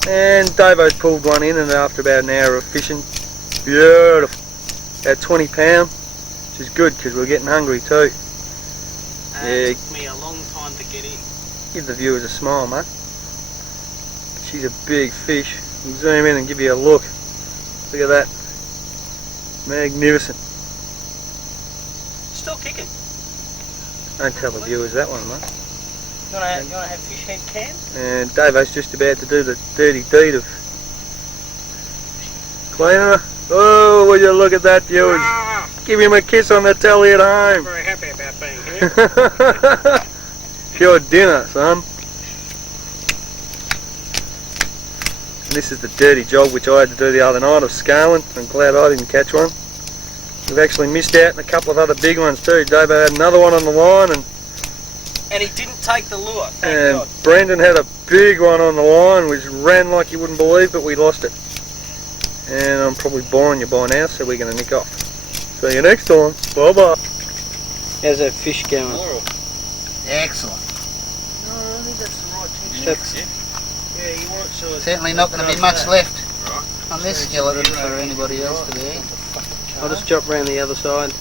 And Davo's pulled one in, and after about an hour of fishing, beautiful, about 20 pound, which is good because we're getting hungry too. It took me a long time to get in. Give the viewers a smile, mate. She's a big fish. We'll zoom in and give you a look. Look at that. Magnificent. Still kicking. Don't tell the viewers that one, mate. You want to have fish head canned? And Davo's just about to do the dirty deed of cleaning her. Oh, will you look at that, viewers? Give him a kiss on the telly at home. Very happy about being here. Your dinner, son. And this is the dirty job which I had to do the other night of scaling. I'm glad I didn't catch one. We've actually missed out on a couple of other big ones too. Davo had another one on the line, And he didn't take the lure, thank and God. Brendan had a big one on the line which ran like you wouldn't believe, but we lost it. And I'm probably boring you by now, so we're going to nick off. See you next time. Bye bye. How's that fish going? Excellent. No, I think that's the right That's- Yeah, you want it so it's... Certainly not going to be much left on this skeleton for anybody else to eat. I'll just jump round the other side.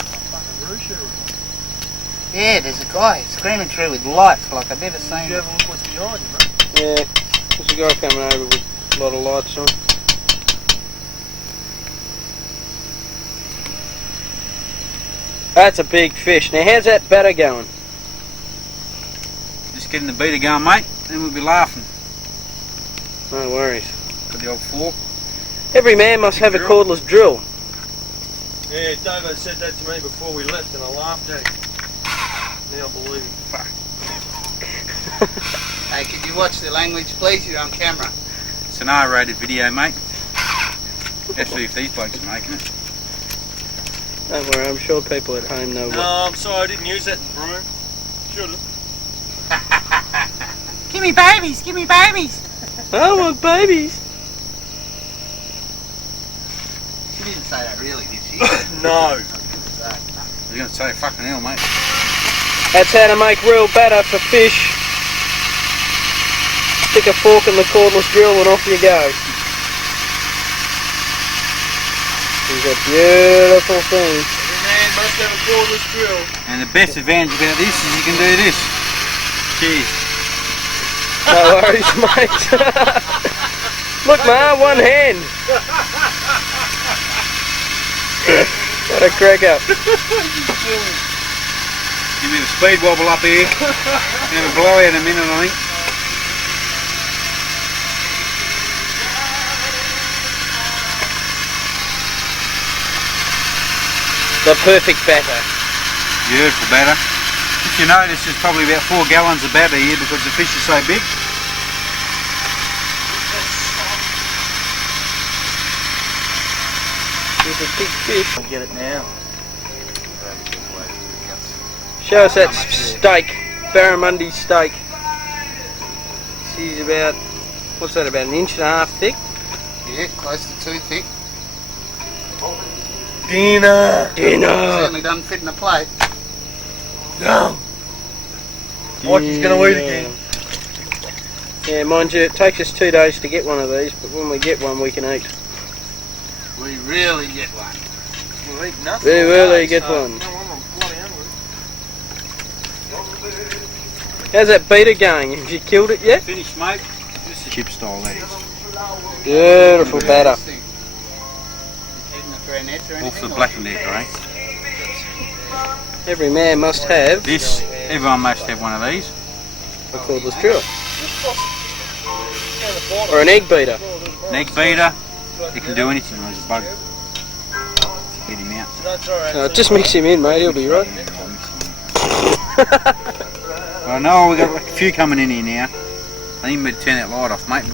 Yeah, there's a guy screaming through with lights like I've never seen. You have a look what's behind you, mate. Yeah, there's a guy coming over with a lot of lights on. That's a big fish. Now how's that batter going? Just getting the beater going, mate, then we'll be laughing. No worries. Got the old fork. Every man must have a cordless drill. Yeah, Davo said that to me before we left and I laughed at him. Now I believe him. Fuck. Hey, could you watch the language, please? You're on camera. It's an R-rated video, mate. Especially if these blokes are making it. Don't worry, I'm sure people at home know No, what. I'm sorry, I didn't use that in Broome. Should've. Give me babies, give me babies. I want babies. She didn't say that really, did she? No. You're going to say fucking hell, mate. That's how to make real batter for fish. Stick a fork in the cordless drill and off you go. It's a beautiful thing. Every man must have a cordless drill. And the best advantage about this is you can do this. Cheers. No worries, mate. Look, Ma, one hand. What a crack up. Give me the speed wobble up here. Have a blowout in a minute, I think. The perfect batter. Beautiful batter. If you notice, there's probably about 4 gallons of batter here because the fish is so big. It's a big fish. I'll get it now. Show us that steak, barramundi steak. She's about, what's that, about 1.5 inches thick? Yeah, close to 2 thick. Dinner! Certainly doesn't fit in a plate. No! Mikey's going to eat again. Yeah, mind you, it takes us 2 days to get one of these, but when we get one, we can eat. We really get one. We'll eat nothing. We really get one. How's that beater going? Have you killed it yet? Finished, mate. This is chip style, that is. Beautiful batter. Off the Blackendecker, eh? Every man must have This, everyone must have one of these. a cordless drill. Or an egg beater. An egg beater, it can do anything, there's a bug. Get him out. Just mix him in, mate, he'll be right. Well, no, we've got a few coming in here now. I think we better turn that light off, mate.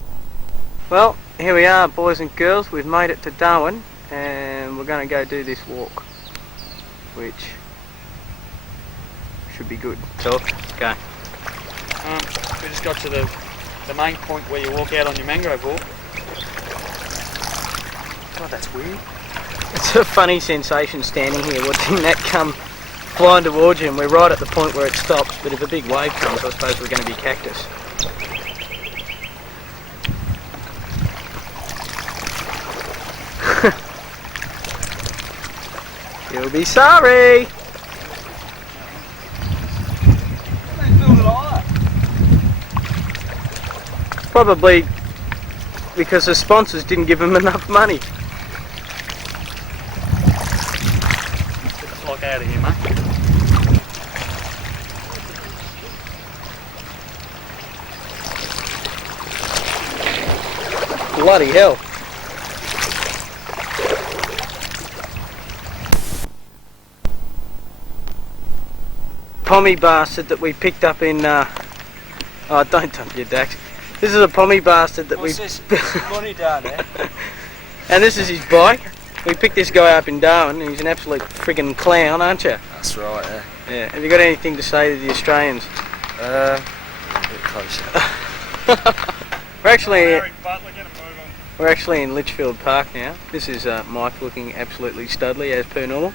Well, here we are, boys and girls. We've made it to Darwin, and we're going to go do this walk, which should be good. Talk. Go. We just got to the main point where you walk out on your mangrove walk. God, that's weird. It's a funny sensation standing here watching that come flying towards you, and we're right at the point where it stops, but if a big wave comes, I suppose we're going to be cactus. You'll be sorry! Probably because the sponsors didn't give them enough money. Let's lock out of here, mate. Bloody hell. Pommy bastard that we picked up in oh, don't dump your Dax. This is a pommy bastard that What's this? Money down there. and this is his bike. We picked this guy up in Darwin, and he's an absolute friggin' clown, aren't you? That's right, yeah. Yeah. Have you got anything to say to the Australians? A bit closer. We're actually in Litchfield Park now. This is Mike looking absolutely studly as per normal.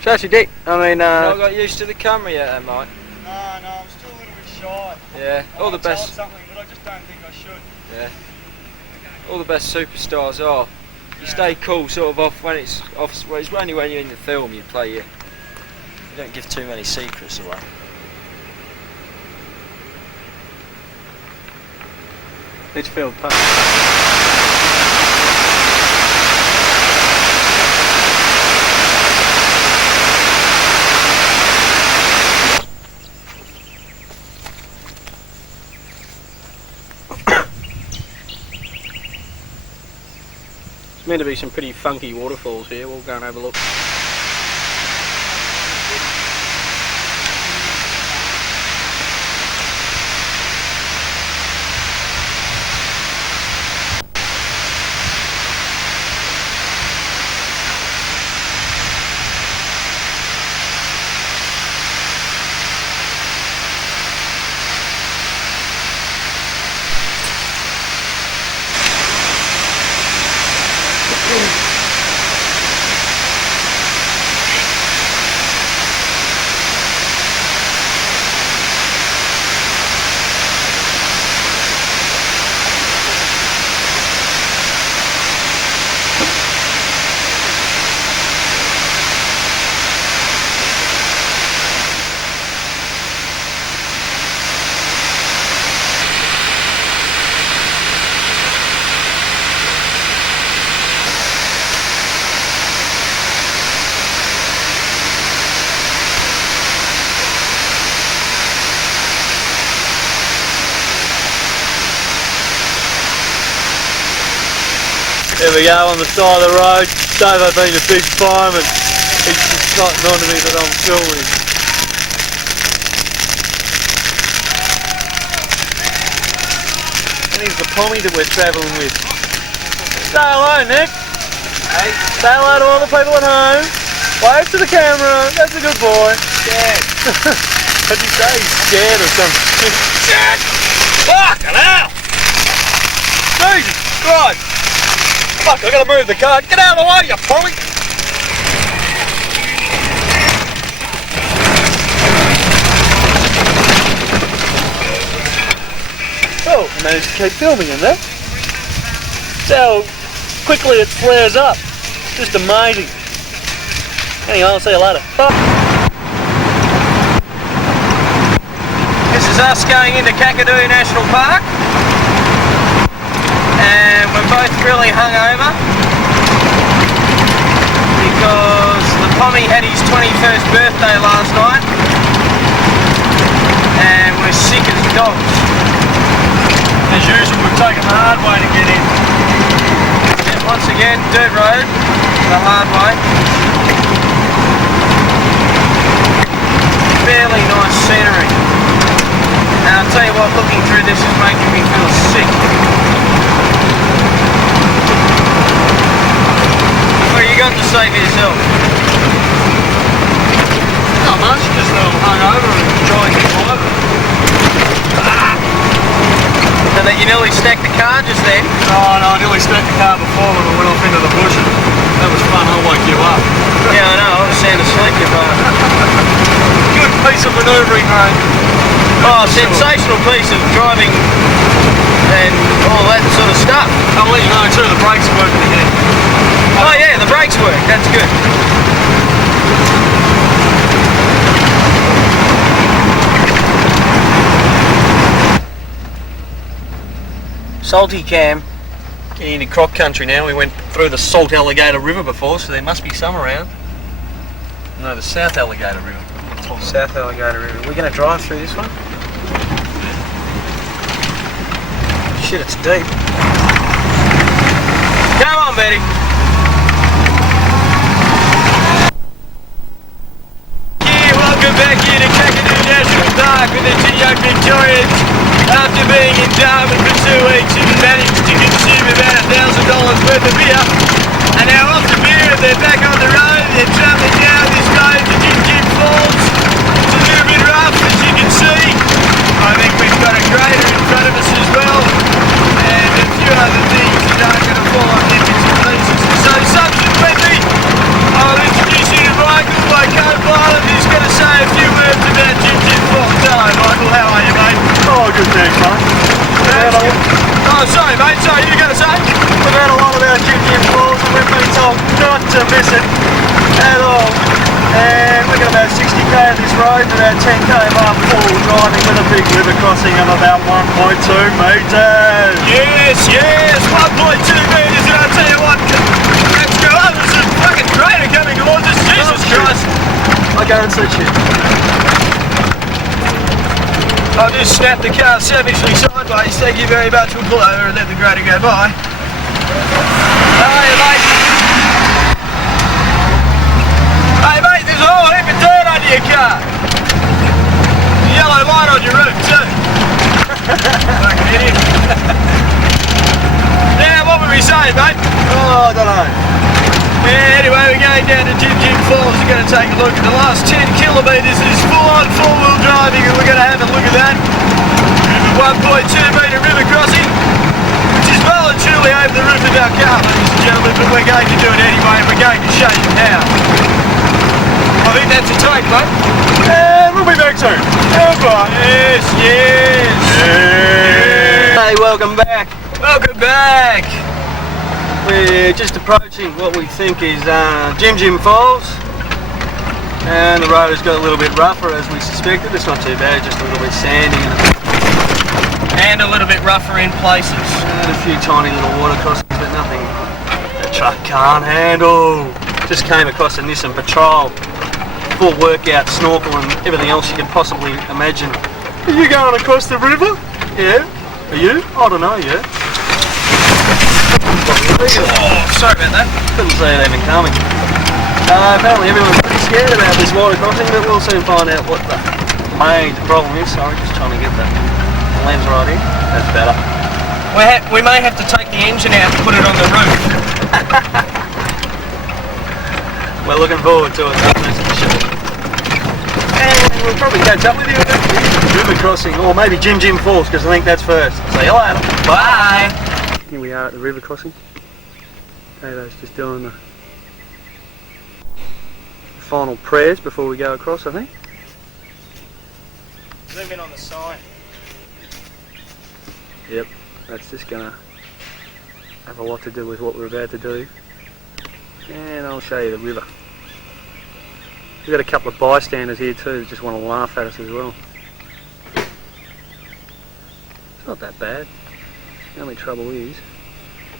Shut your dick. I mean, I got used to the camera yet, Mike. No, I'm still a little bit shy. Yeah, all the best. Something, but I just don't think I should. Yeah. All the best superstars are. You stay cool, sort of off when it's off. Well, it's only when you're in the film you play you don't give too many secrets away. Litchfield Park. There's meant to be some pretty funky waterfalls here. We'll go and have a look. There we go, on the side of the road. Dave had been a big fireman. He's just snotting on to me that I'm filming him. And he's the pommy that we're travelling with. Say hello, Nick. Hey. Say hello to all the people at home. Wave to the camera. That's a good boy. Scared. What'd you say? He's scared or something? Scared! Fucking hell! Jesus Christ! Fuck, I gotta move the car. Get out of the way, you pommy! Whoa! I managed to keep filming in there. See how quickly it flares up. Just amazing. Anyway, I'll see you later. Bye. This is us going into Kakadu National Park. And we're both really hungover because the Pommy had his 21st birthday last night and we're sick as dogs. As usual, we've taken the hard way to get in. And once again, dirt road, the hard way. Fairly nice scenery. And I'll tell you what, looking through this is making me feel sick. What have you got to say for yourself? Not much, just a little hungover and enjoying the climate. So that you nearly stacked the car just then? Oh no, I nearly stacked the car before when we went off into the bushes. That was fun, I'll wake you up. Yeah, I know, I was sound asleep if I... Good piece of manoeuvring, mate. Oh, sensational piece of driving and all that sort of stuff. I'll let you know too, the brakes are working again. Oh yeah, the brakes work, that's good. Salty Cam. Getting into croc country now. We went through the Salt Alligator River before, so there must be some around. No, the South Alligator River. South Alligator River. We're going to drive through this one? Shit, it's deep. Come on, Betty. Yeah, welcome back here to Kakadu National Park with the T.O. Victorians. After being in Darwin for 2 weeks and managed to consume about $1,000 worth of beer, and now off the beer and they're back on the road. They're travelling down this road to Gibb Falls. It's a little bit rough, as you can see. I think we've got a grader in front of us as well, and a few other things that aren't going to fall off their bits and pieces. So subsequently, I'll introduce you to Michael, my co-pilot, who's going to say a few words about Gibb Falls. Hello, Michael. How are you, mate? Oh, good, thanks, mate. Oh, sorry, mate. Sorry, you were going to say? We've heard a lot about Gibb Falls, and we've been told not to miss it at all. And we're going about 60k of this road, about 10k up all driving with a big river crossing of about 1.2 metres. Yes, yes, 1.2 metres, and I'll tell you what, that's good. Oh, there's a fucking grader coming towards us. Jesus Christ. I can't see shit. I'll just snap the car savagely sideways. Thank you very much. We'll pull over and let the grader go by. Hiya, mate. Hey, mate, there's a whole heap of dirt under your car. The yellow light on your roof, too. Fucking idiot. Now, what were we saying, mate? Oh, I don't know. Yeah, anyway, we're going down to Gibb Falls. We're going to take a look at the last 10 kilometres. It's full-on four-wheel driving, and we're going to have a look at that. A 1.2 metre river crossing, which is well and truly over the roof of our car, ladies and gentlemen, but we're going to do it anyway, and we're going to show you how. I think that's a take, mate. And we'll be back soon. Goodbye. Yes, yes. Yes. Hey, welcome back. Welcome back. We're just approaching what we think is Gibb Falls, and the road has got a little bit rougher as we suspected. It's not too bad, just a little bit sandy and a little bit rougher in places. And a few tiny little water crossings, but nothing the truck can't handle. Just came across a Nissan Patrol, full workout, snorkel and everything else you can possibly imagine. Are you going across the river? Yeah. Are you? I don't know yet. Oh, sorry about that. Couldn't see it even coming. Apparently everyone's pretty scared about this water crossing, but we'll soon find out what the main problem is. Sorry, just trying to get the lens right in. That's better. We may have to take the engine out and put it on the roof. We're looking forward to it, that's for sure. And we'll probably catch up with you at the river crossing, or maybe Gibb Falls, because I think that's first. See you later. Bye. Here we are at the river crossing. Tato's just doing the final prayers before we go across, I think. Zoom in on the sign. Yep, that's just gonna have a lot to do with what we're about to do. And I'll show you the river. We've got a couple of bystanders here too that just want to laugh at us as well. It's not that bad. The only trouble is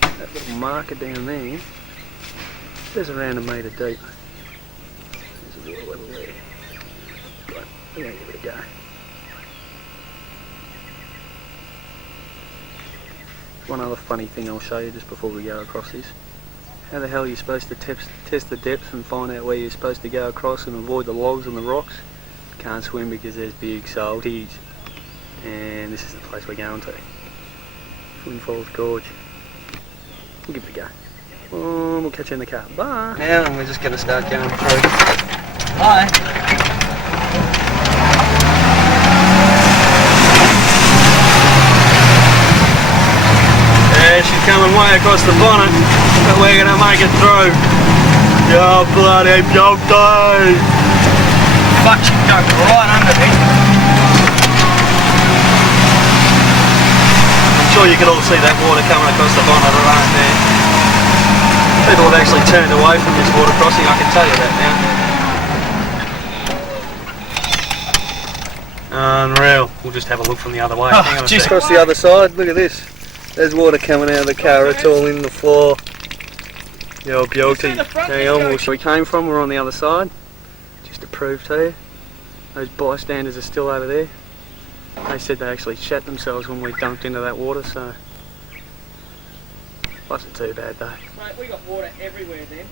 that little marker down there says around a metre deep. There's a water level there. Right, we're going to give it a go. One other funny thing I'll show you just before we go across this. How the hell are you supposed to test the depth and find out where you're supposed to go across and avoid the logs and the rocks? Can't swim because there's big salties. And this is the place we're going to. Cathedral Gorge. We'll give it a go. We'll catch you in the car. Bye! Now we're just going to start going through. Bye! Yeah, she's coming way across the bonnet, but we're going to make it through. You bloody beauty! Fuck, she dug right under me. I'm sure you can all see that water coming across the bonnet right there. People have actually turned away from this water crossing, I can tell you that now. Unreal. We'll just have a look from the other way. Hang on a sec. Across the other side, look at this. There's water coming out of the car, it's all in the floor. Yo, beauty. Hang on, where we came from, we're on the other side. Just to prove to you. Those bystanders are still over there. They said they actually shat themselves when we dunked into that water, so... Wasn't too bad though. Mate, we got water everywhere then.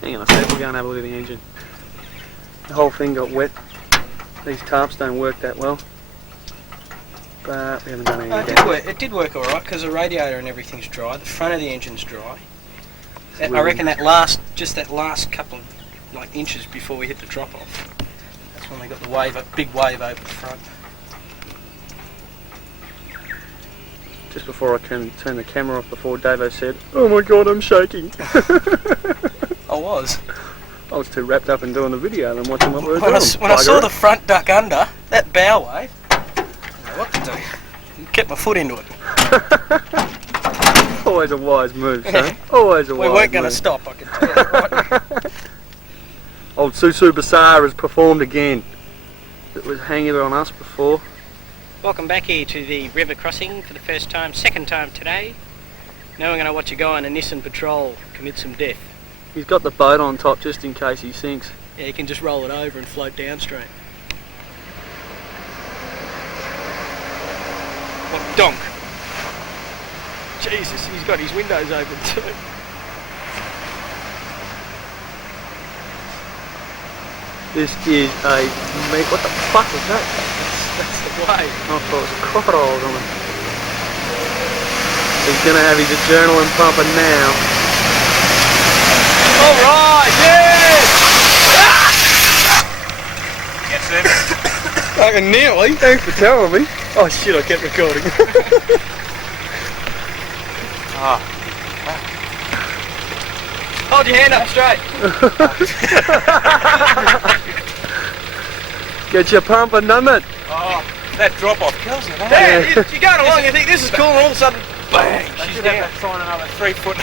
Hang on a sec, we'll go and have a look at the engine. The whole thing got wet. These tarps don't work that well. But we haven't done anything. It did work alright because the radiator and everything's dry. The front of the engine's dry. And I reckon that last couple of inches before we hit the drop off. That's when we got the wave, a big wave over the front. Just before I can turn the camera off, before Davo said, "Oh my god, I'm shaking." I was. I was too wrapped up in doing the video than watching what we were When doing. I saw the front duck under, that bow wave, I didn't know what to do. Kept my foot into it. Always a wise move, son. Always a wise move. We weren't going to stop, I can tell you that right. Old Susu Besar has performed again. It was hanging on us before. Welcome back here to the river crossing for the first time, second time today. Now we're going to watch a guy on a Nissan Patrol commit some death. He's got the boat on top just in case he sinks. Yeah, you can just roll it over and float downstream. What donk! Jesus, he's got his windows open too. This is a... What the fuck was that? That's the wave. I thought it was crocodiles on it. He's going to have his adrenaline pumping now. Alright, yes! Gets them. Fucking nearly, thanks for telling me. Oh shit, I kept recording. Hold your hand up straight. Get your pumping, doesn't it? Oh, that drop off kills you, man. Damn, you're going along, you think this is cool, and all of a sudden, bang, she's Should down. have that sign another 3 foot.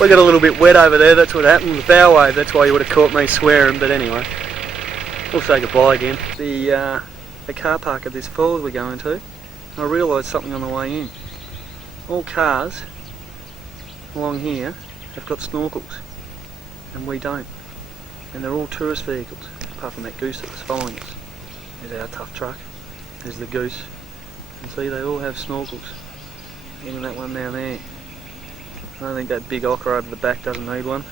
We got a little bit wet over there, that's what happened. The bow wave, that's why you would have caught me swearing, but anyway. We'll say goodbye again. The car park of this falls we're going to, I realised something on the way in. All cars along here have got snorkels, and we don't. And they're all tourist vehicles, apart from that goose that was following us. There's our tough truck, there's the goose, and see they all have snorkels. Even that one down there. I don't think that big ochre over the back doesn't need one.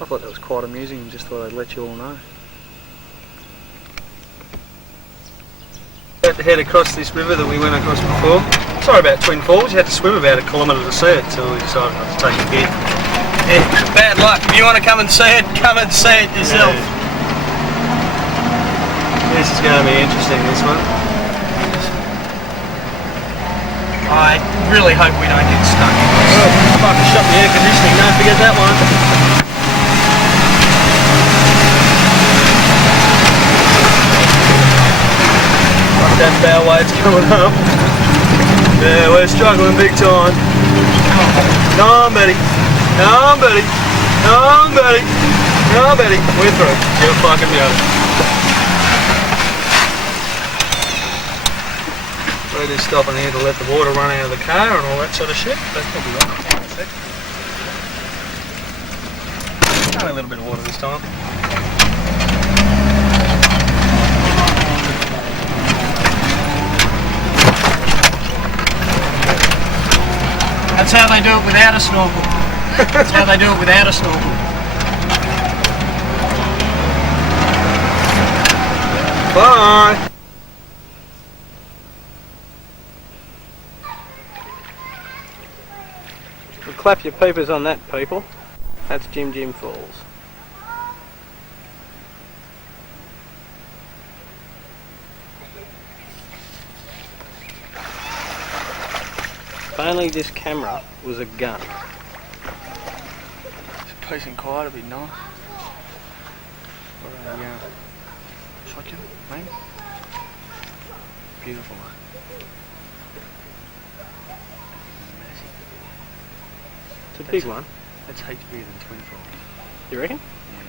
I thought that was quite amusing and just thought I'd let you all know. Had to head across this river that we went across before. Sorry about Twin Falls, you had to swim about 1 kilometre to see it, so we decided not to take a bit. Yeah, bad luck. If you want to come and see it, come and see it yourself. Yeah. This is going to be interesting, this one. I really hope we don't get stuck. Oh, fucking shut the air conditioning, don't forget that one. Fuck that bow wave's coming up. Yeah, we're struggling big time. Come on, Betty. Come on, Betty. Come on, Betty. Come on, Betty. We're through. You're fucking beautiful. We're just stopping here to let the water run out of the car and all that sort of shit. That's probably right. Only a little bit of water this time. That's how they do it without a snorkel. That's how they do it without a snorkel. Bye! Well, clap your peepers on that, people. That's Jim Jim Falls. If only this camera was a gun. This peace and quiet would be nice. Or a shotgun, maybe? Beautiful. It's a big one. That's heaps bigger than 25. You reckon? Yeah,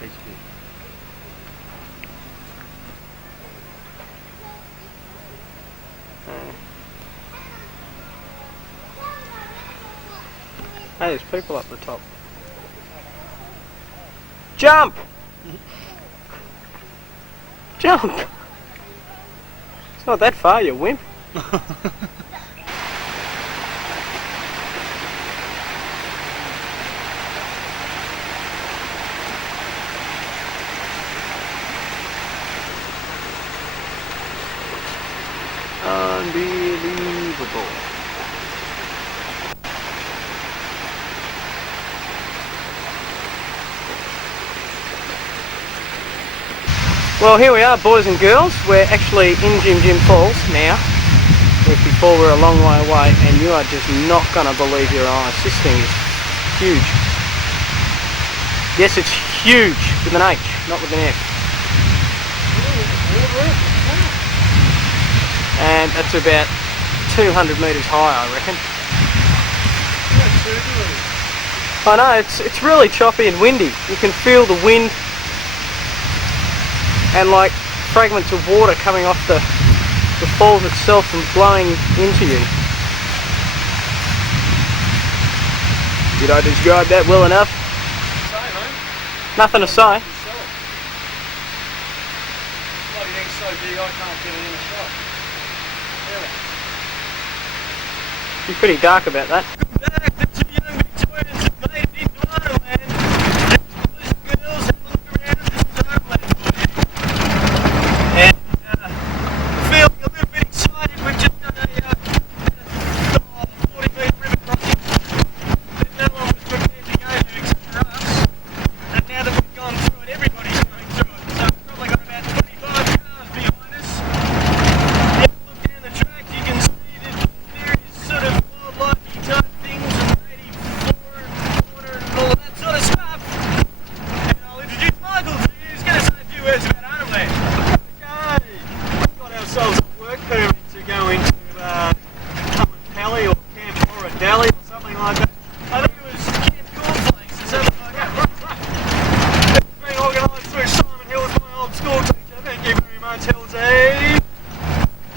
heaps big. Hey, there's people up the top. Jump! Jump! It's not that far, you wimp. Unbelievable. Well, here we are, boys and girls. We're actually in Jim Jim Falls now. Before we're a long way away, and you are just not going to believe your eyes. This thing is huge. Yes, it's huge with an H, not with an F. And that's about 200 metres high, I reckon. I know, it's really choppy and windy. You can feel the wind and like fragments of water coming off the falls itself and blowing into you. Did I describe that well enough? Nothing to say. Bloody thing's so big I can't get it in a shot. Really? You're pretty dark about that. Back, the two young Victorians have made it into Arnhem. Boys and girls, have a look around. This is Arnhem for you. And feeling a little bit excited. We've just done a 40-metre river crossing that no one was prepared to go to except for us. And now that we've gone through it, everybody's going through it. So we've probably got about 25 cars behind us. If you look down the track, you can see there's various sort of wildlife-y type things and native flora and fauna and all that sort of stuff. And I'll introduce Michael to you. He's going to say a few words about Arnhem. Okay, we've got ourselves a work permit to go into Pally or Camp Borrodale or something like that. I think it was Camp Cornflakes or something like that. It's been organised through Simon Hills, my old school teacher. Thank you very much, Hillsy.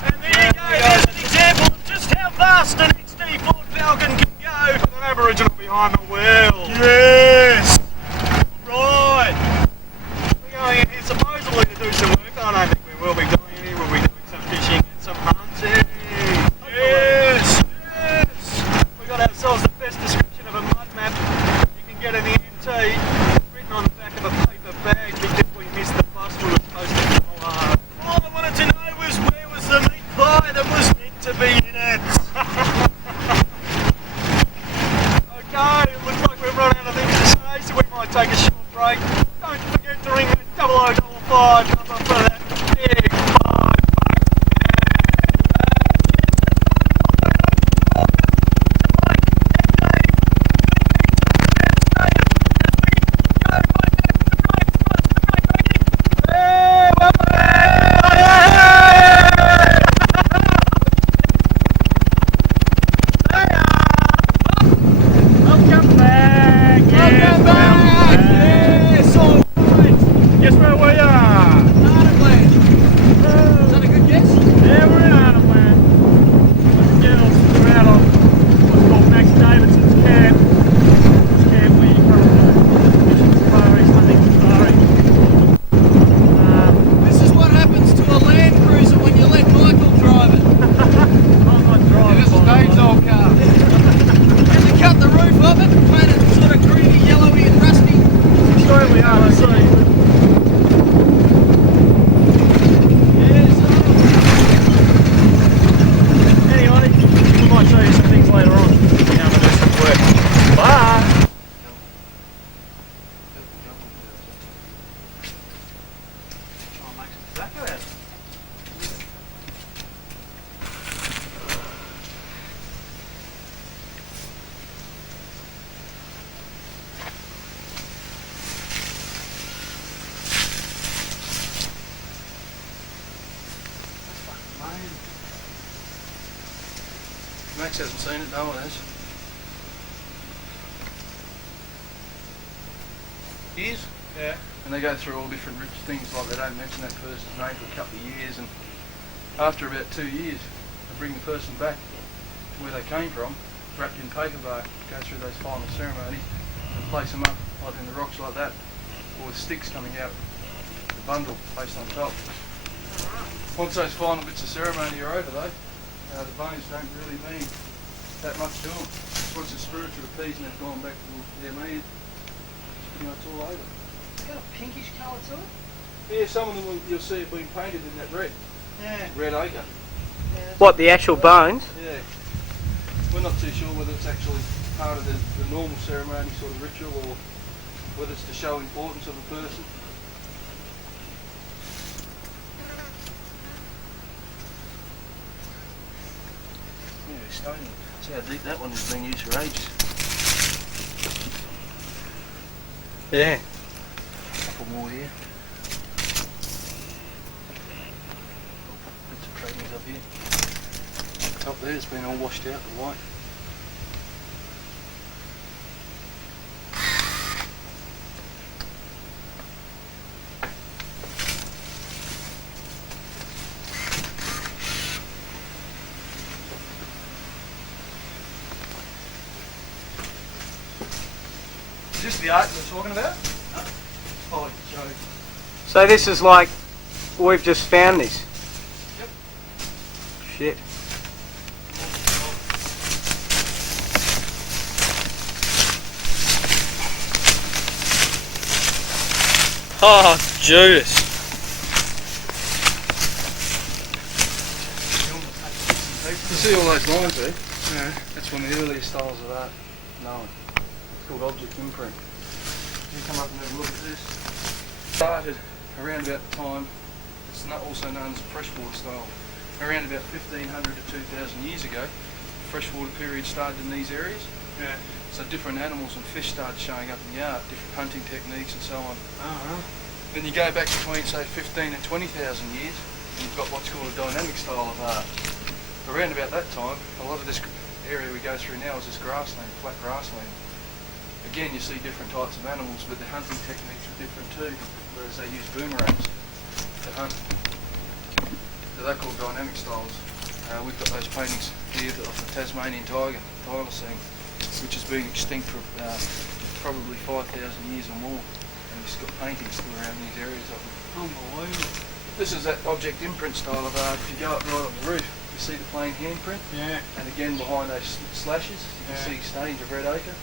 And there you go, there's an example of just how fast an XD Ford Falcon can go with an Aboriginal behind the wheel. Yes! Right! We're going in here supposedly to do some work. I don't think we will be doing any. We'll be doing some fishing and some hunting. Yes! Yes! We got ourselves the best description of a mud map you can get in the NT. It's written on the back of a paper bag. Big if we missed the bus we were supposed to follow. All I wanted to know was where was the meat pie that was meant to be in it. Okay, it looks like we've run out of things to say, so we might take a short break. Don't forget to ring that 0055 number for that Max hasn't seen it, no one has. Years? Yeah. And they go through all different things, like they don't mention that person's name for a couple of years, and after about 2 years they bring the person back to where they came from, wrapped in paperbark, go through those final ceremonies and place them up like in the rocks like that, or with sticks coming out the bundle placed on top. Once those final bits of ceremony are over though, the bones don't really mean that much to them. Once the spirits are appeased and they've gone back to their man, it's pretty much all over. It's got a pinkish colour to it. Yeah, some of them you'll see have been painted in that red. Yeah. Red ochre. What, the actual bones? Yeah. We're not too sure whether it's actually part of the normal ceremony sort of ritual or whether it's to show importance of a person. Yeah, stone. See how deep that one has been used for ages. Yeah. Couple more here. Bits of treatment up here. The top there, it's been all washed out, the white. Is this the art you're talking about? No. Oh, Joe. So this is like, we've just found this? Yep. Shit. Oh, Judas. You see all those lines there? Yeah. That's one of the earliest styles of art known. It's called object imprint. You come up and have a look at this. Started around about the time, it's also known as a freshwater style. Around about 1500 to 2000 years ago, the freshwater period started in these areas. Yeah. So different animals and fish started showing up in the art, different hunting techniques and so on. Then you go back between say 15 and 20,000 years, and you've got what's called a dynamic style of art. Around about that time, a lot of this area we go through now is this grassland, flat grassland. Again, you see different types of animals, but the hunting techniques are different too, whereas they use boomerangs to hunt. So they're called dynamic styles. We've got those paintings here of the Tasmanian tiger, Dalhousie, which has been extinct for probably 5,000 years or more, and we've got paintings still around these areas of them. Unbelievable. This is that object imprint style of art. If you go up right on the roof, you see the plain handprint. Yeah. And again behind those slashes, you can see stains of red ochre.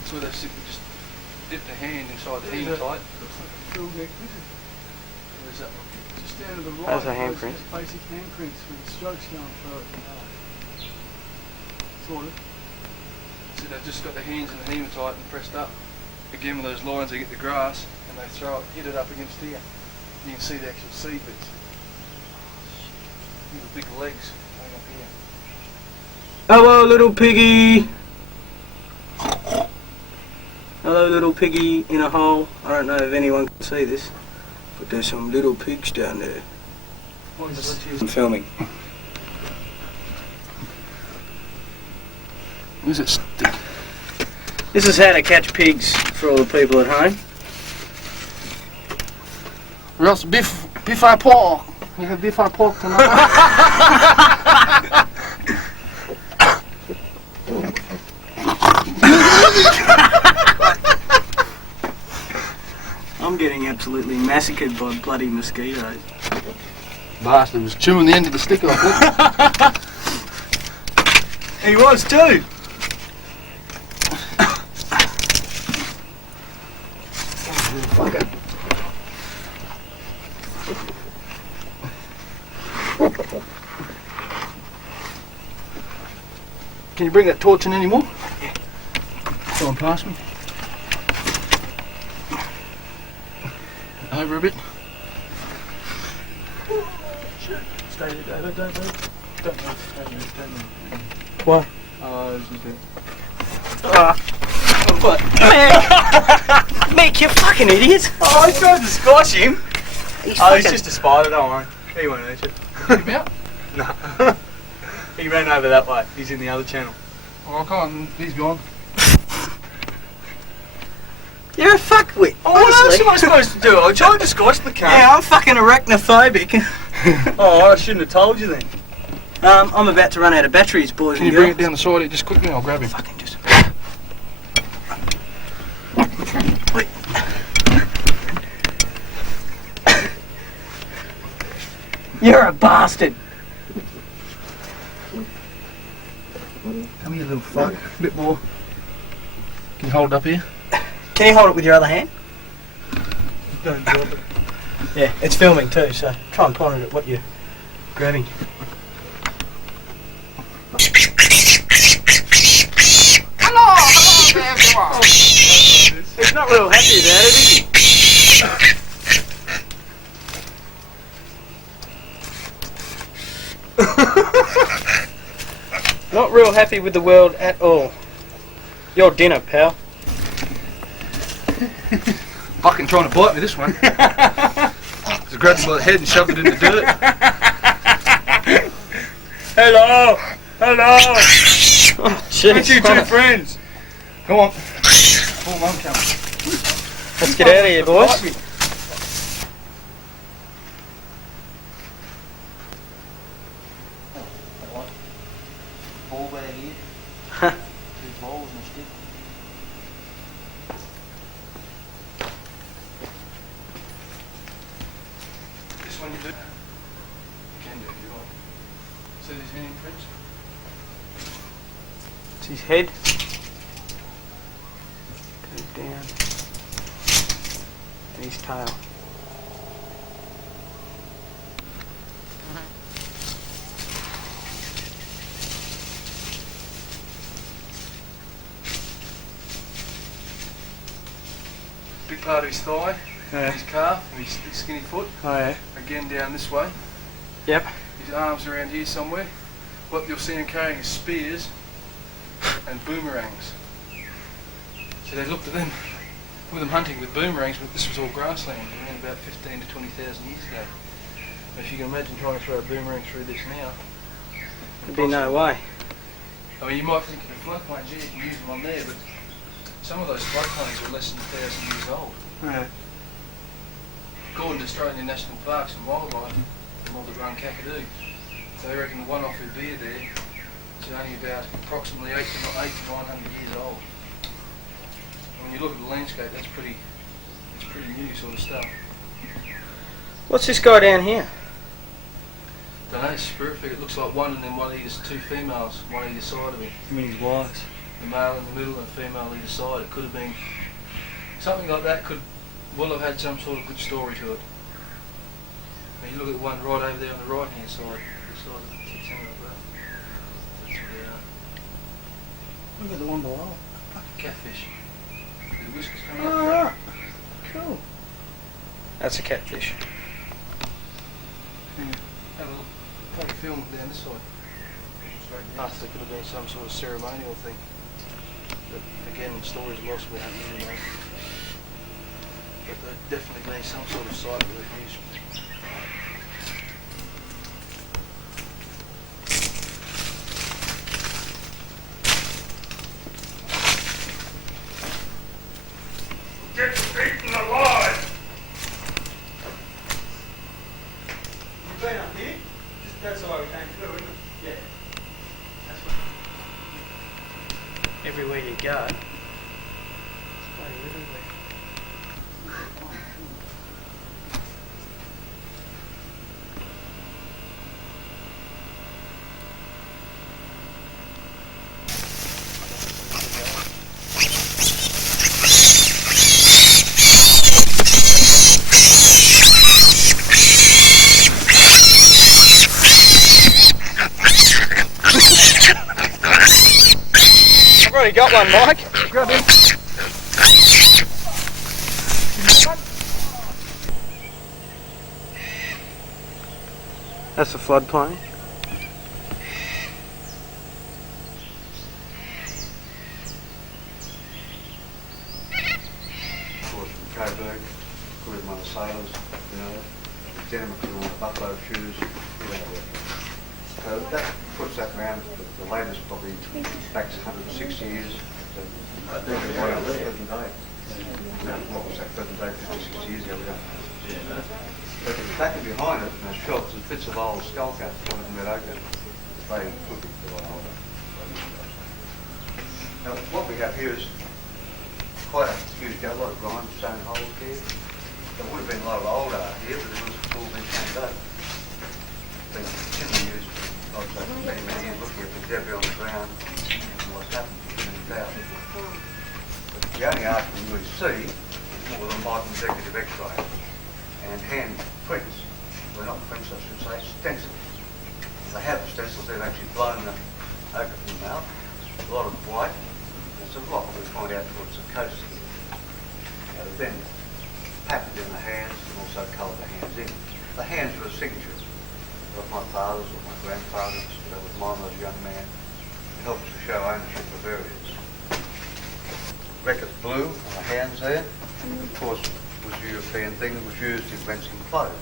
That's where they simply just dip the hand inside the hematite. Looks like a field neck lizard. Where's that one? Just down to the right. That's a handprint. Just basic handprints with the strokes going through it. Sort of. See, they've just got the hands in the hematite and pressed up. Again with those lines, they get the grass and they throw it, hit it up against here. You can see the actual seed bits. Look at the big legs going up here. Hello, little piggy. Hello, little piggy in a hole. I don't know if anyone can see this, but there's some little pigs down there. What is this? I'm filming. Where's it stick? This is how to catch pigs for all the people at home. Roast beef I pork. We have beef I pork tonight. I'm getting absolutely massacred by bloody mosquitoes. Bastard was chewing the end of the stick off. He was too. Can you bring that torch in anymore? Yeah. Go on past me. Over a bit. Stay there, David, don't move. Don't move. What? Oh, this is good. What? Mick, you fucking idiot! Oh, I tried to squash him. He's Oh, he's just a spider, don't worry. He won't eat it. Get him out? No. He ran over that way. He's in the other channel. Oh, I can't. He's gone. You're a fuckwit. Oh, what else honestly. am I supposed to do? I tried to squash the car. Yeah, I'm fucking arachnophobic. Oh, I shouldn't have told you then. I'm about to run out of batteries, boys Can and you bring girls. it down the side here just quickly? I'll grab him. Fucking just... Wait. You're a bastard. Come here, little fuck. A bit more. Can you hold it up here? Can you hold it with your other hand? Don't drop it. Yeah, it's filming too, so try and point it at what you're grabbing. Hello everyone. He's not real happy about it, is he? Not real happy with the world at all. Your dinner, pal. Fucking trying to bite me, this one. Just grabbed it by the head and shoved it in the dirt. Hello! Hello! Oh, jeez. Aren't you two friends? Come on. Oh, mum coming. Let's get out of here, boys. Ball bag here. Huh. 2 balls and a stick. This one you do? You can do if you want. See these hand prints? It's his head. Goes down. And his tail. Big part of his thigh, Yeah. his calf, and his skinny foot. Oh yeah. Again down this way. Yep. His arms around here somewhere. What you'll see him carrying is spears and boomerangs. So they looked at them, with them hunting with boomerangs, but this was all grassland around about 15 to 20,000 years ago. If you can imagine trying to throw a boomerang through this now. There'd be no way. I mean, you might think of the floodplains, yeah, you can use them on there, but some of those floodplains are less than 1,000 years old. Yeah. According to Australian National Parks and Wildlife, the models run Kakadu, so they reckon the one off their beer there is only about approximately 8 to 900 years old. And when you look at the landscape, it's pretty new sort of stuff. What's this guy down here? Don't know, spirit figure. It looks like one and then one of these 2 females, one either side of him. I mean, he's wise. The male in the middle and the female either side. It could have been something like that. Could well have had some sort of good story to it. Now you look at the one right over there on the right hand side, the side of the something like that. That's what they are. Look at the one below. Fucking catfish. The whiskers coming Oh, up. right. Cool. That's a catfish. Have a look. Take a film down this side. Straight down. It could have been some sort of ceremonial thing. But again, stories are lost, we don't really know. But there'd definitely been some sort of site that they've used. Get eaten alive! You've been up here? That's the way we came through, isn't it? Yeah. That's what... Everywhere you go. It's bloody everywhere. I've already got one, Mike. Grab him. That's the floodplain. Of course, from Coburg, including one of the sailors, you know, the gentleman put on the buffalo shoes, you know, So that puts that round, the latest probably back 160 years. So I think it's right on the present day. What was that present day, 50, 60 years ago? We don't know. But the back and behind it, in the shops, there's bits of old skull caps from that ochre. They could be a lot older. Now what we have here is quite a huge a lot of grindstone holes here. There would have been a lot of old art here, but it was all been changed over. Been continually used, like I say, for many, many years, looking at the debris on the ground and what's happened to many thousands. But the only art you can really see is more the modern decorative X-ray and hand prints. Well, not prints, I should say, stencils. They have stencils, they've actually blown them open from the mouth. A lot of white. There's a lot we find out towards the coast here. Now, then patterned in the hands and also coloured the hands in. The hands were a signature of my father's or my grandfather's, that was mine as a young man. It helps to show ownership of areas. Reckitt blue on the hands there, of course, was a European thing that was used in fencing clothes.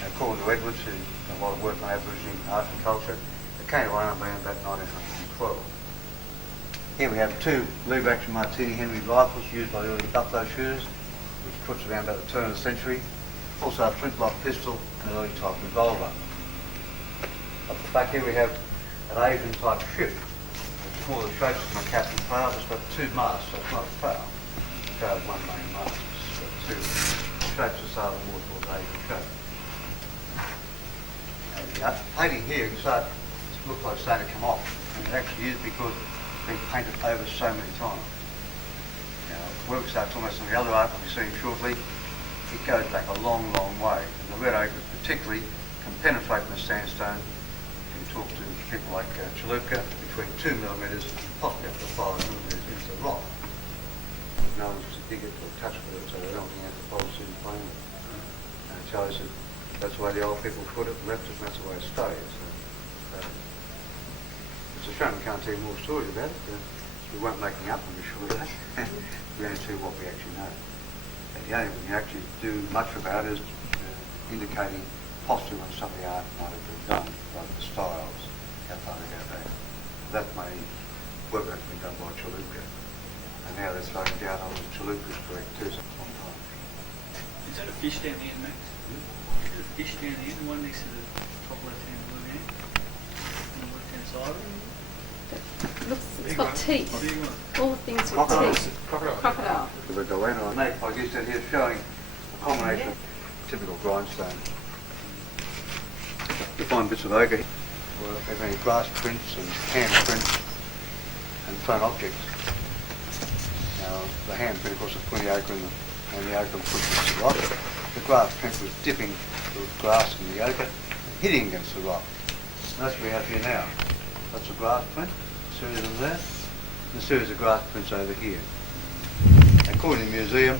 Now, according to Edwards, who did a lot of work on Aboriginal art and culture, it came to Arnhem around about 1912. Here we have two lever-action Martini Henry rifles used by the early buffalo shooters, which puts around about the turn of the century. Also a flintlock pistol and an early type revolver. Up the back here we have an Asian type ship. It's more the shapes of my captain's prow. It's got two masts, so it's not a prow. The prow is one main mast. It's got two shapes of sail more towards Asian shape. And the painting here, you can start to look like it's starting to come off. And it actually is because it's been painted over so many times. Now, work starts almost on the other art we'll be seeing shortly. It goes back a long, long way. And the red ochre particularly can penetrate in the sandstone. You can talk to people like Chalupka, between 2 millimetres and possibly up to 5 millimetres into the rock. No one was to dig it or touch with it, so they don't think anthropology is playing with it. And it shows that that's the way the old people put it, left it, and that's the way it stays. So, it's a shame we can't tell you more stories about it. We weren't making up, I'm sure of that. We only tell you what we actually know. And the only thing we actually do much about is indicating possibly when some of the art might have been done, like the styles, how far they go back. That may work have been done by Chalupka. And now they're throwing down on the Chalupka's correct too sometimes. Is that a fish down the end, Max? Is that a fish down the end, the one next to the top left-hand blue hand? On the left-hand side of it? It's got teeth. All things with teeth. Crocodile. The goanna on that, I guess that here showing a combination of typical grindstone. You find bits of ochre, there's many brass prints and hand prints and found objects. Now, the hand print, of course, is putting the ochre in and the ochre pushes the rock. The brass print was dipping the grass in the ochre, hitting against the rock. And that's what we have here now. That's a brass print. Series of them there, and a series of grass prints over here. According to the museum,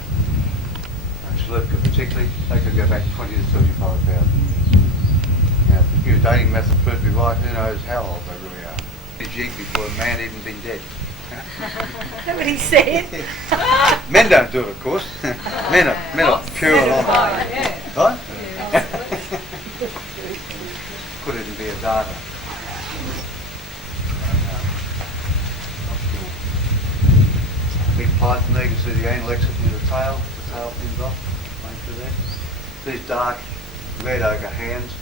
and Chalupka particularly, they could go back 20 to 35,000 years. Now, if the new dating method proved to be right, who knows how old they really are. A jig before a man even been dead. That's what he said. Men don't do it, of course. Men are pure and honest. Right? Could it be a data? Big python there, you can see the anal exit near the tail pins off, running through there. These dark red ochre hands,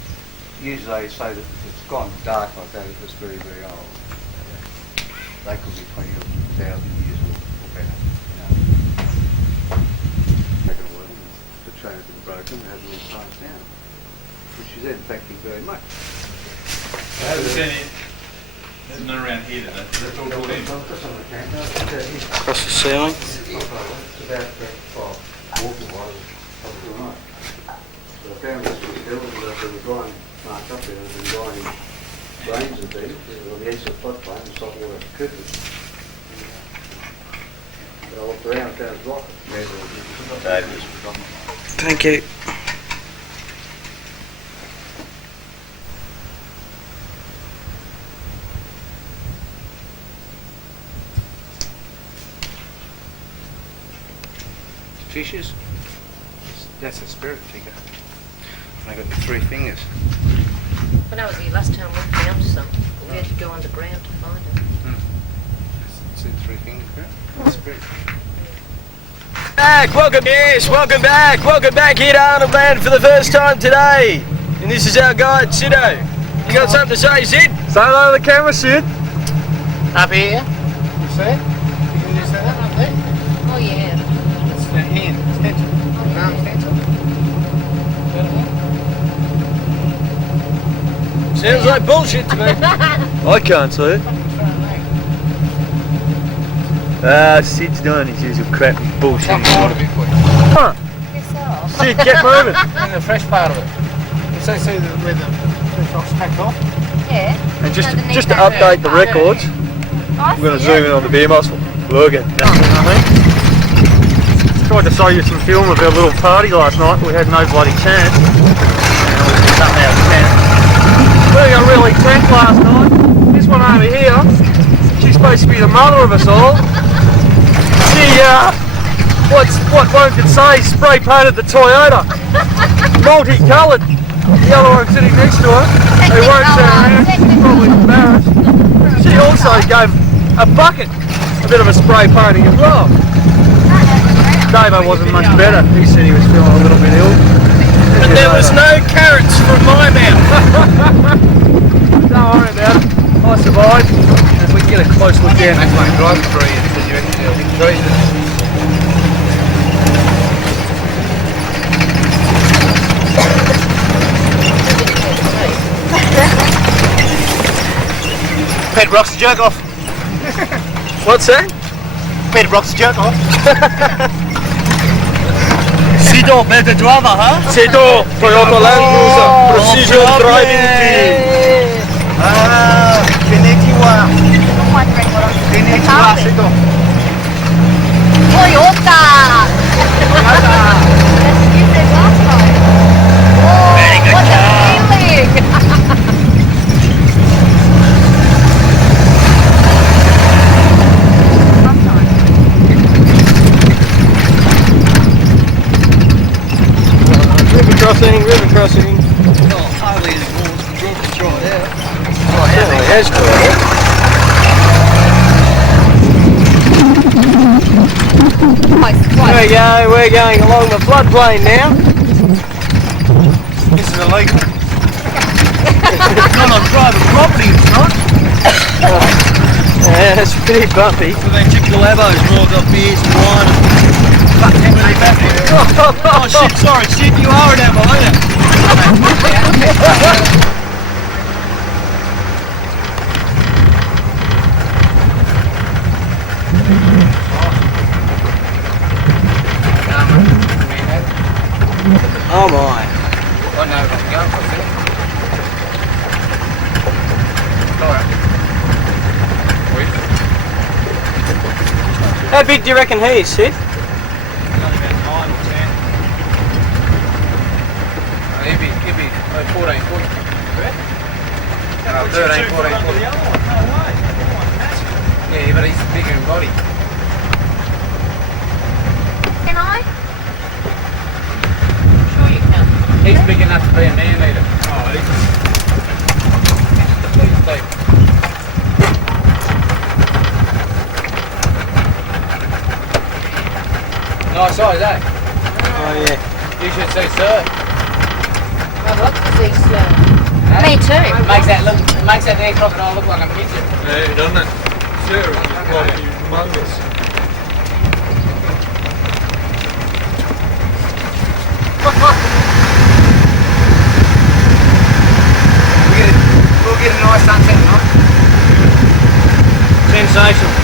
usually they say that if it's gone dark like that, it's very, very old. They could be 20,000 years or better. Take it away, the chain has been broken, it has been passed down, which is in fact very much. There's none around here today. That's all brought in. Across the ceiling. It's about walking wise, probably right. So I found this was hill that there was drying marked up there, there was drying rains and things, on the edge of the floodplain and saltwater coopers. But I looked around and found a rock. Thank you. Fishes, that's a spirit figure. And I got the 3 fingers. When I was here last time, we found some. We had to go underground to find them. See the 3 fingers, correct? Welcome back here to Arnhem Land for the first time today. And this is our guide, Sido. You got something to say, Sid? Say hello to the camera, Sid. Up here. You see it? You can just say that up there. Oh, yeah. It's the hand. Stencil. Arm stencil. Sounds like bullshit to me. I can't see it. Sid's doing his usual crap and bullshit. Come a bit quick. Huh. Sid, get moving. In the fresh part of it. You see where the fresh off smacked off? Yeah. And just to update the records, I'm going to zoom in on the beer muscle. Look at that. Tried to show you some film of our little party last night. We had no bloody chance. And we did something out of 10. We got really tanked last night. This one over here, she's supposed to be the mother of us all. She, what one could say, spray painted the Toyota. Multicoloured. The other one sitting next to her, who won't say her name, she's probably embarrassed. She also gave a bucket a bit of a spray painting as well. Davo wasn't much better. He said he was feeling a little bit ill. But there was no carrots from my mouth. Don't worry about it. I survived. And if we can get a close look down. That's why drive for you because you reckon they'll hit Drysdale. Peter Brock's the jerk off. What's that? Peter Brock's the jerk off. Sido, better driver, huh? Sido, Toyota Landcruiser, precision driving team. Konnichiwa. Konnichiwa, Sido. Toyota! That's you said last time. Oh, Very good what job. a feeling! River crossing. Oh, hardly any more. It's right out. Certainly has dried out. We're going along the floodplain now. This is illegal. It's not on private property, it's not. Yeah, it's pretty bumpy. So then typical abos and all got beers and wine and fuck everything back there. Oh shit, sorry, Sid, you are an abo, aren't you? Oh my. I know what I'm going for, Phil. How big do you reckon he is, Sid? He'd be 14, 40. 13, 14, 40. Yeah, but he's bigger in body. Can I? Sure you can. He's big enough to be a man eater. Oh, please. Nice size, eh? Oh yeah. You should see Sir. I'd love to see slow. Me too. Makes that there crocodile look like a midget. Yeah, doesn't it? Sure, it's quite humongous. We'll get a nice sunset tonight. Sensational.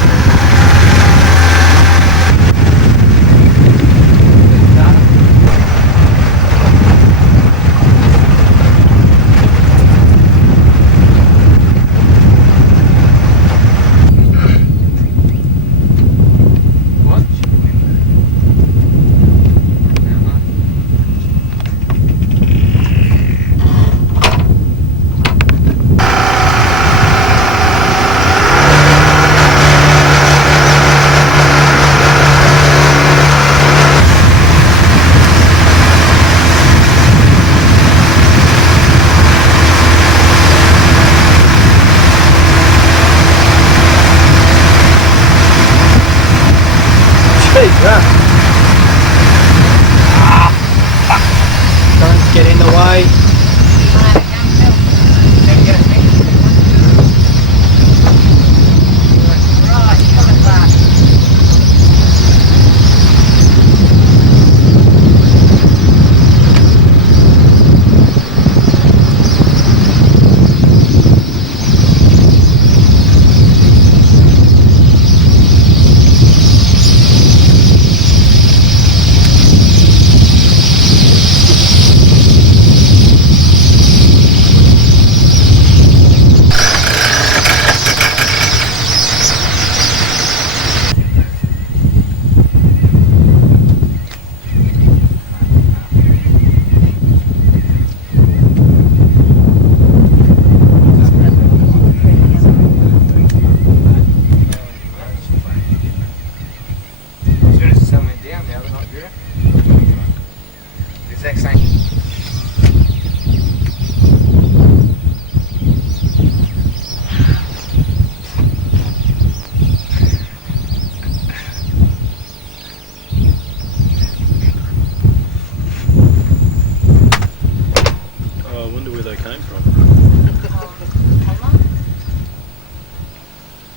wonder where they came from.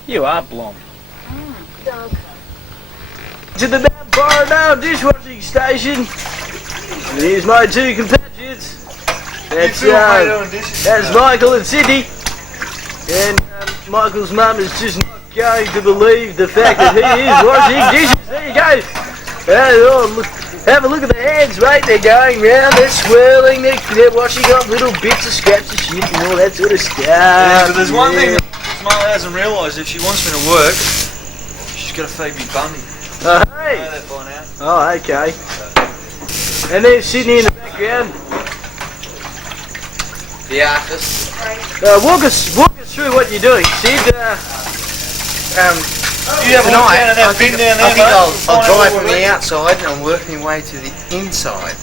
You are blonde. To the Borrodale dishwashing station. And here's my two compatriots. That's Michael and Sydney. And Michael's mum is just not going to believe the fact that he is washing dishes. There you go. Have a look at the hands, mate. They're going round, they're swirling, they're washing off little bits of scraps of shit and all that sort of stuff. Yeah, but there's one thing that Mother hasn't realised. If she wants me to work, she's got to feed me bunny. Oh, hey. I know that by now. Oh, okay. And there's Sydney in the background. The artist. Walk us through what you're doing, Sid. You have a look down and have a bin down there, I think I'll drive from the outside and work my way to the inside.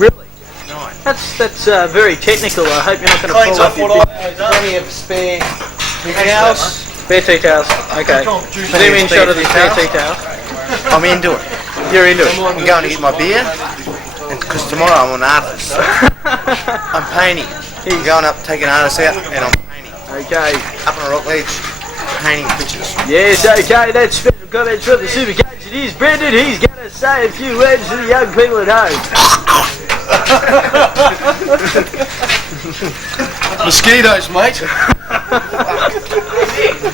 Really? Tonight. That's very technical. I hope you're not going to Cleans pull up up your what bit. I've done. Plenty of spare Towels. Spare tea towels. Okay. Zoom in shot of the spare tea towel. I'm into it. You're into it. I'm going to get my beer, because tomorrow I'm an artist. I'm painting. I'm going up, taking artists out, and I'm painting. Okay. Up on a rock ledge, painting pictures. Yes, okay. That's special comments from the Supercoach. It is Brendan. He's going to say a few words to the young people at home. Mosquitoes, mate.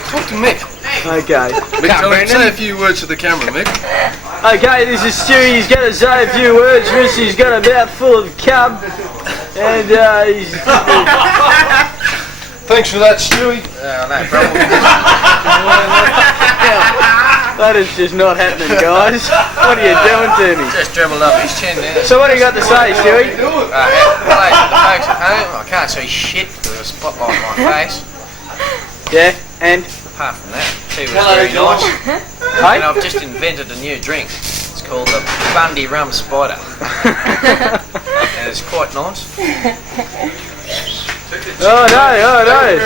Talk to Mick. Okay. Mick, say a few words to the camera, Mick. Okay, this is Stewie. He's going to say a few words for us. He's got a mouth full of cum. And he's... Thanks for that, Stewie. No problem. That is just not happening, guys. What are you doing to me? Just dribbled up his chin there. So what do you got to say, Stewie? The folks at home, I can't see shit with a spotlight on my face. Yeah, and? Apart from that, tea was very nice. Hey? And I've just invented a new drink. It's called the Bundy Rum Spider. And it's quite nice. Oh no!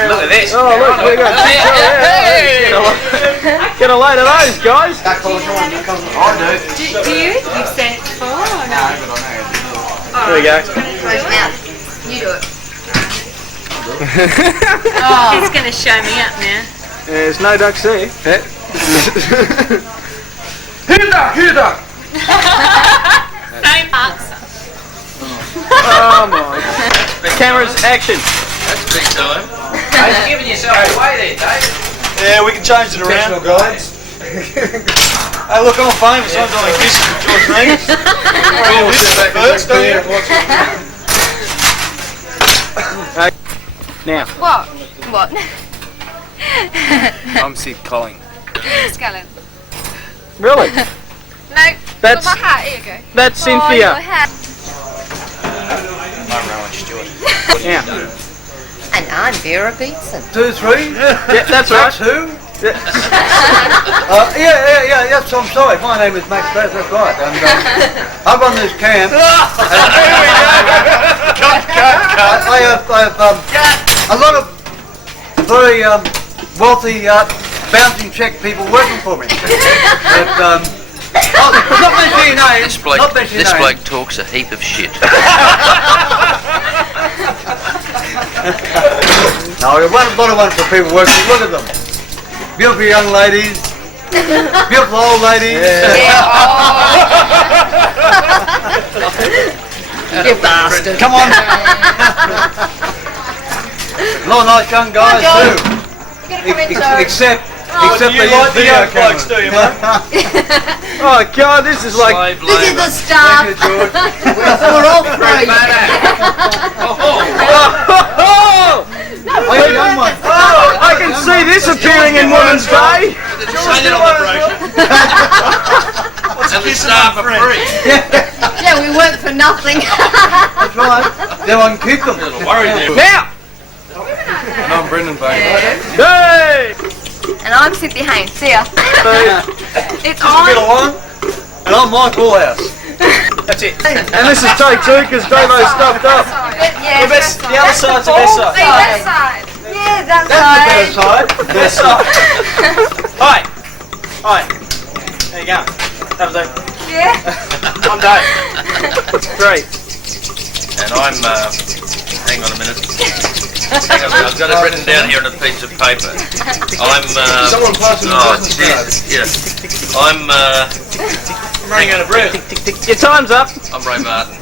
Look at this. Oh look, we got Get a load of those, guys. I do. Do you? You've said it before or no? There we go. You do it. He's going to show me up now. There's no ducks there. Here, duck. Same answer. Oh my God. Cameras, action. That's big time. You're giving yourself away there, Dave. Yeah, we can change it around. Guys. Hey, look, I'm famous. I'm doing kisses with George Reeves. This is the first, don't you? Now. What? I'm Sid Colling. Scanlan. Really? No. That's got my hat. Here you go. That's Cynthia. I'm Rowan Stewart. Yeah. And I'm Vera Beatson. 2, 3. Yeah, that's right. Who? Yeah. Yes, I'm sorry. My name is Max Bass, that's right. And I run this camp. I have a lot of very wealthy bouncing check people working for me. But, not mentioning names. This bloke talks a heap of shit. No, a lot of wonderful people working. Look at them. Beautiful young ladies. Beautiful old ladies. You bastard. Come on. A lot of nice young guys too. Except they use video cameras. Do you, mate? Oh God, this is like. This is the start. Thank you, George. We're all free. I can see this appearing in Women's Day. And the star for free. Yeah, we work for nothing. That's right. Then I can keep them. Now. And I'm Brendan Baker. Hey. And I'm Cynthia Haynes. See ya. It's Just a bit of on. one. And I'm Mike Allhouse. That's it. And this is take 2 because Davo's stuffed up. Yeah, The other side's the best side. that side. Yeah, that That's side. the better side. Best side. Hi. Hi. There you go. That was it. Yeah. I'm Dave. Great. And I'm hang on a minute. Hang on a minute, I've got it written down here on a piece of paper. I'm, Someone pass him the business card. yeah. I'm Running out of breath. Your time's up. I'm Ray Martin.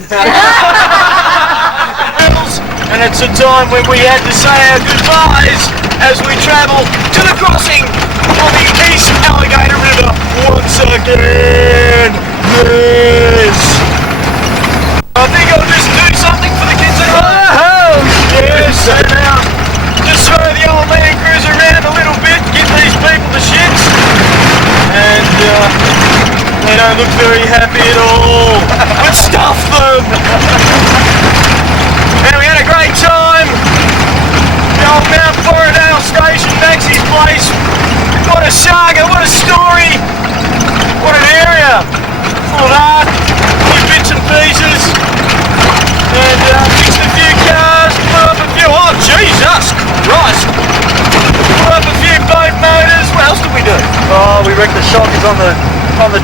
And it's a time when we had to say our goodbyes as we travel to the crossing of the East Alligator River once again. Yes! I think I'll just do something for the kids at home. Yes, and just throw the old Landcruiser around a little bit, give these people the shits, and they don't look very happy at all. But stuff them! And we had a great time. The old Mount Borrodale station, Maxie's place. What a saga, what a story. What an area. Full of art, good bits and pieces. And fixed a few cars, blew up a few, oh Jesus Christ. Blew up a few boat motors. What else did we do? Oh, we wrecked the shockers on the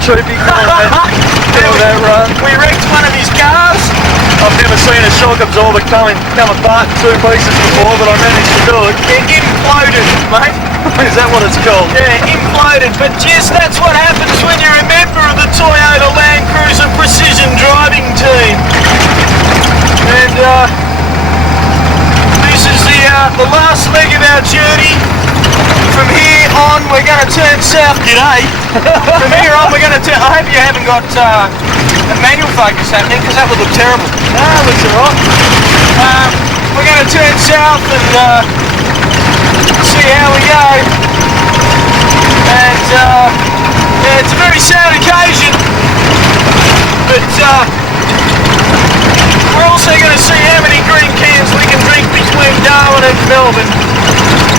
troopy that run. We wrecked one of his cars. I've never seen a shock absorber come apart in two pieces before, but I managed to do it. It imploded, mate. Is that what it's called? Yeah, imploded. But yes, that's what happens when you're a member of the Toyota Landcruiser Precision Driving Team. And this is the last leg of our journey. From here on, we're going to turn south. G'day. From here on, we're going to turn. I hope you haven't got a manual focus happening, because that would look terrible. No, looks alright. We're going to turn south and see how we go. And yeah, it's a very sad occasion, but we're also going to see how many green cans we can drink between Darwin and Melbourne.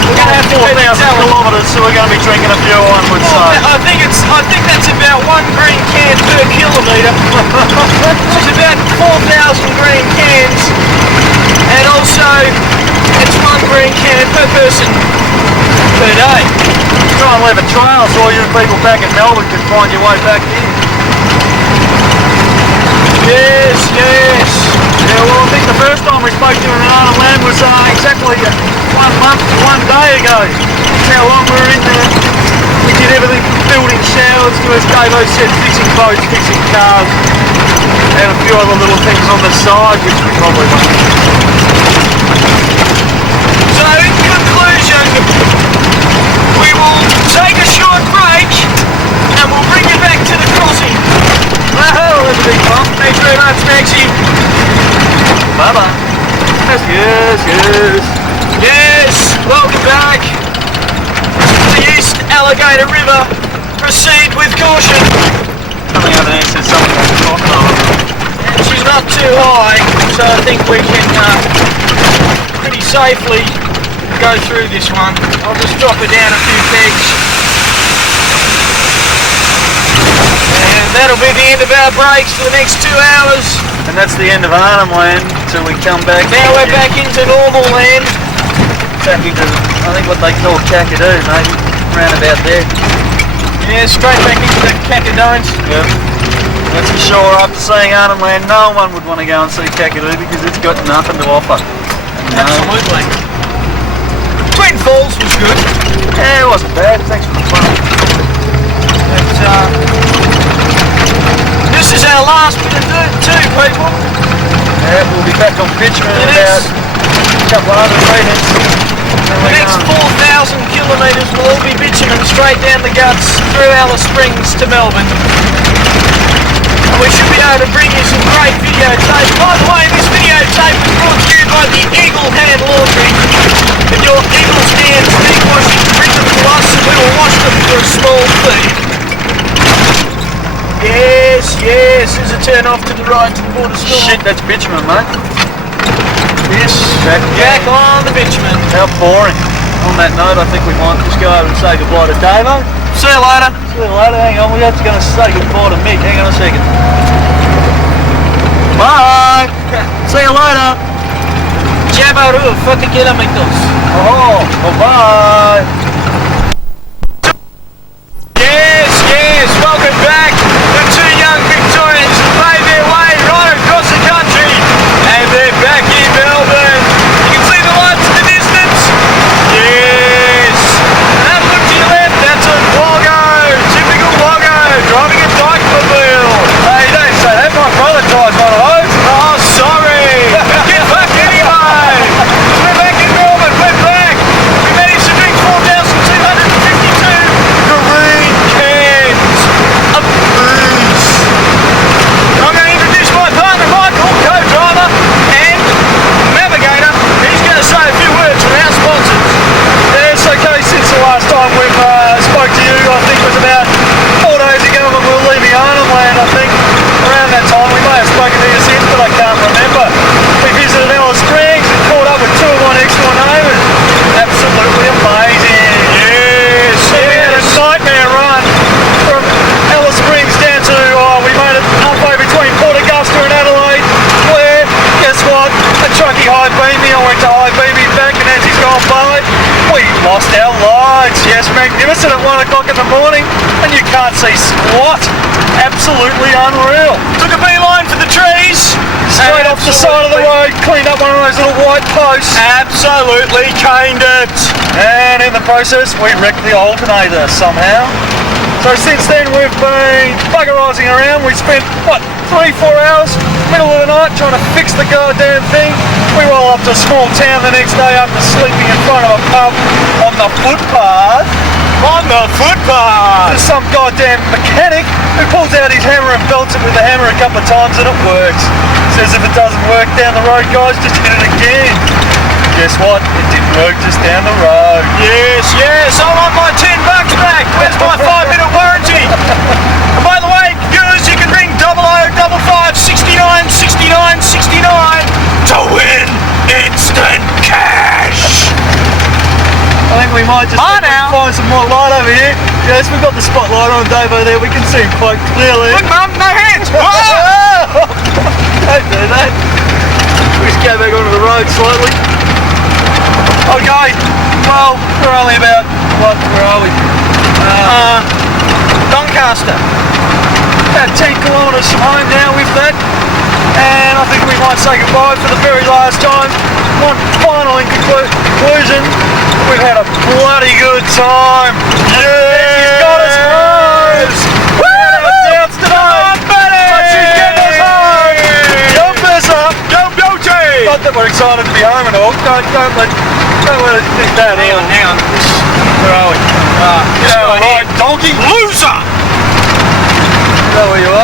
We're going to have 4,000 kilometres, so we're going to be drinking a few, I would say. I think that's about 1 green can per kilometre. Which is about 4,000 green cans, and also it's 1 green can per person per day. Try and leave a trail so all you people back in Melbourne can find your way back here. Yes, yes. Yeah, well, I think the first time we spoke to Arnhem was exactly 1 month, 1 day ago. That's how long we were in there. We did everything from building showers to, as Davo said, fixing boats, fixing cars, and a few other little things on the side, which we probably won't. So, in conclusion, we will take a short break and we'll bring you back to the crossing. Oh, that's a big bump. Thanks very much, Maxie. Bye-bye. Yes, yes. Yes, welcome back to the East Alligator River. Proceed with caution. Coming over there says something on the top now. She's not too high, so I think we can pretty safely go through this one. I'll just drop her down a few pegs. And that'll be the end of our breaks for the next 2 hours. And that's the end of Arnhem land until we come back. Now we're back into normal land. Back into, I think, what they call Kakadu, maybe, round about there. Yeah, straight back into the Kakadones. Yep. That's for sure. After seeing Arnhem land, no one would want to go and see Kakadu because it's got nothing to offer. Absolutely. Twin Falls was good. Yeah, it wasn't bad. Thanks for the fun. But, this is our last bit of dirt too, people. Yeah, we'll be back on bitumen in about a couple of 100 metres. The next 4,000 kilometres will all be bitumen straight down the guts through Alice Springs to Melbourne. And we should be able to bring you some great videotape. By the way, this videotape was brought to you by the Eagle Hand Laundry. If your Eagle's hands need washing, bring them to us and we will wash them for a small fee. Yes, yes, there's a turn off to the right to the border store. Shit, that's bitumen, mate. Yes, back on the bitumen. How boring. On that note, I think we might just go over and say goodbye to Davo. See you later. See you later, hang on, we're actually going to say goodbye to Mick. Hang on a second. Bye! See you later! Jabiru, 40 kilometers. Oh, bye-bye! Yes, yes, welcome back. The 2 young Victorians have made their way right across the country and they're back in Melbourne. magnificent at 1 o'clock in the morning, and you can't see squat. Absolutely unreal. Took a beeline for the trees. Straight off the side of the road, cleaned up one of those little white posts. Absolutely caned it. And in the process, we wrecked the alternator somehow. So since then we've been buggerising around. We spent, what, 3-4 hours, middle of the night, trying to fix the goddamn thing. We roll up to a small town the next day after sleeping in front of a pub on the footpath. On the footpath! There's some goddamn mechanic who pulls out his hammer and belts it with the hammer a couple of times and it works. Says if it doesn't work down the road, guys, just hit it again. Guess what? It didn't work just down the road. Yes, I want my $10 back. Where's my 5-minute warranty? And by the way, viewers, you can ring 0055 69 69 69 to win instant cash. I think we might just find some more light over here. Yes, we've got the spotlight on Dave over there. We can see him quite clearly. Look, Mum, no hands. Don't do that. We just go back onto the road slightly. Okay, well, we're only about, where are we? Doncaster. About 10 kilometres from home now with that. And I think we might say goodbye for the very last time. One final in conclusion, we've had a bloody good time. Yeah! He's got us, Rose! We had our doubts today! But she's getting us home! Go Besar! Go Beauty! Not that we're excited to be home and all. Don't let it think that. Hang on. Where are we? Right, donkey loser! You know where you are?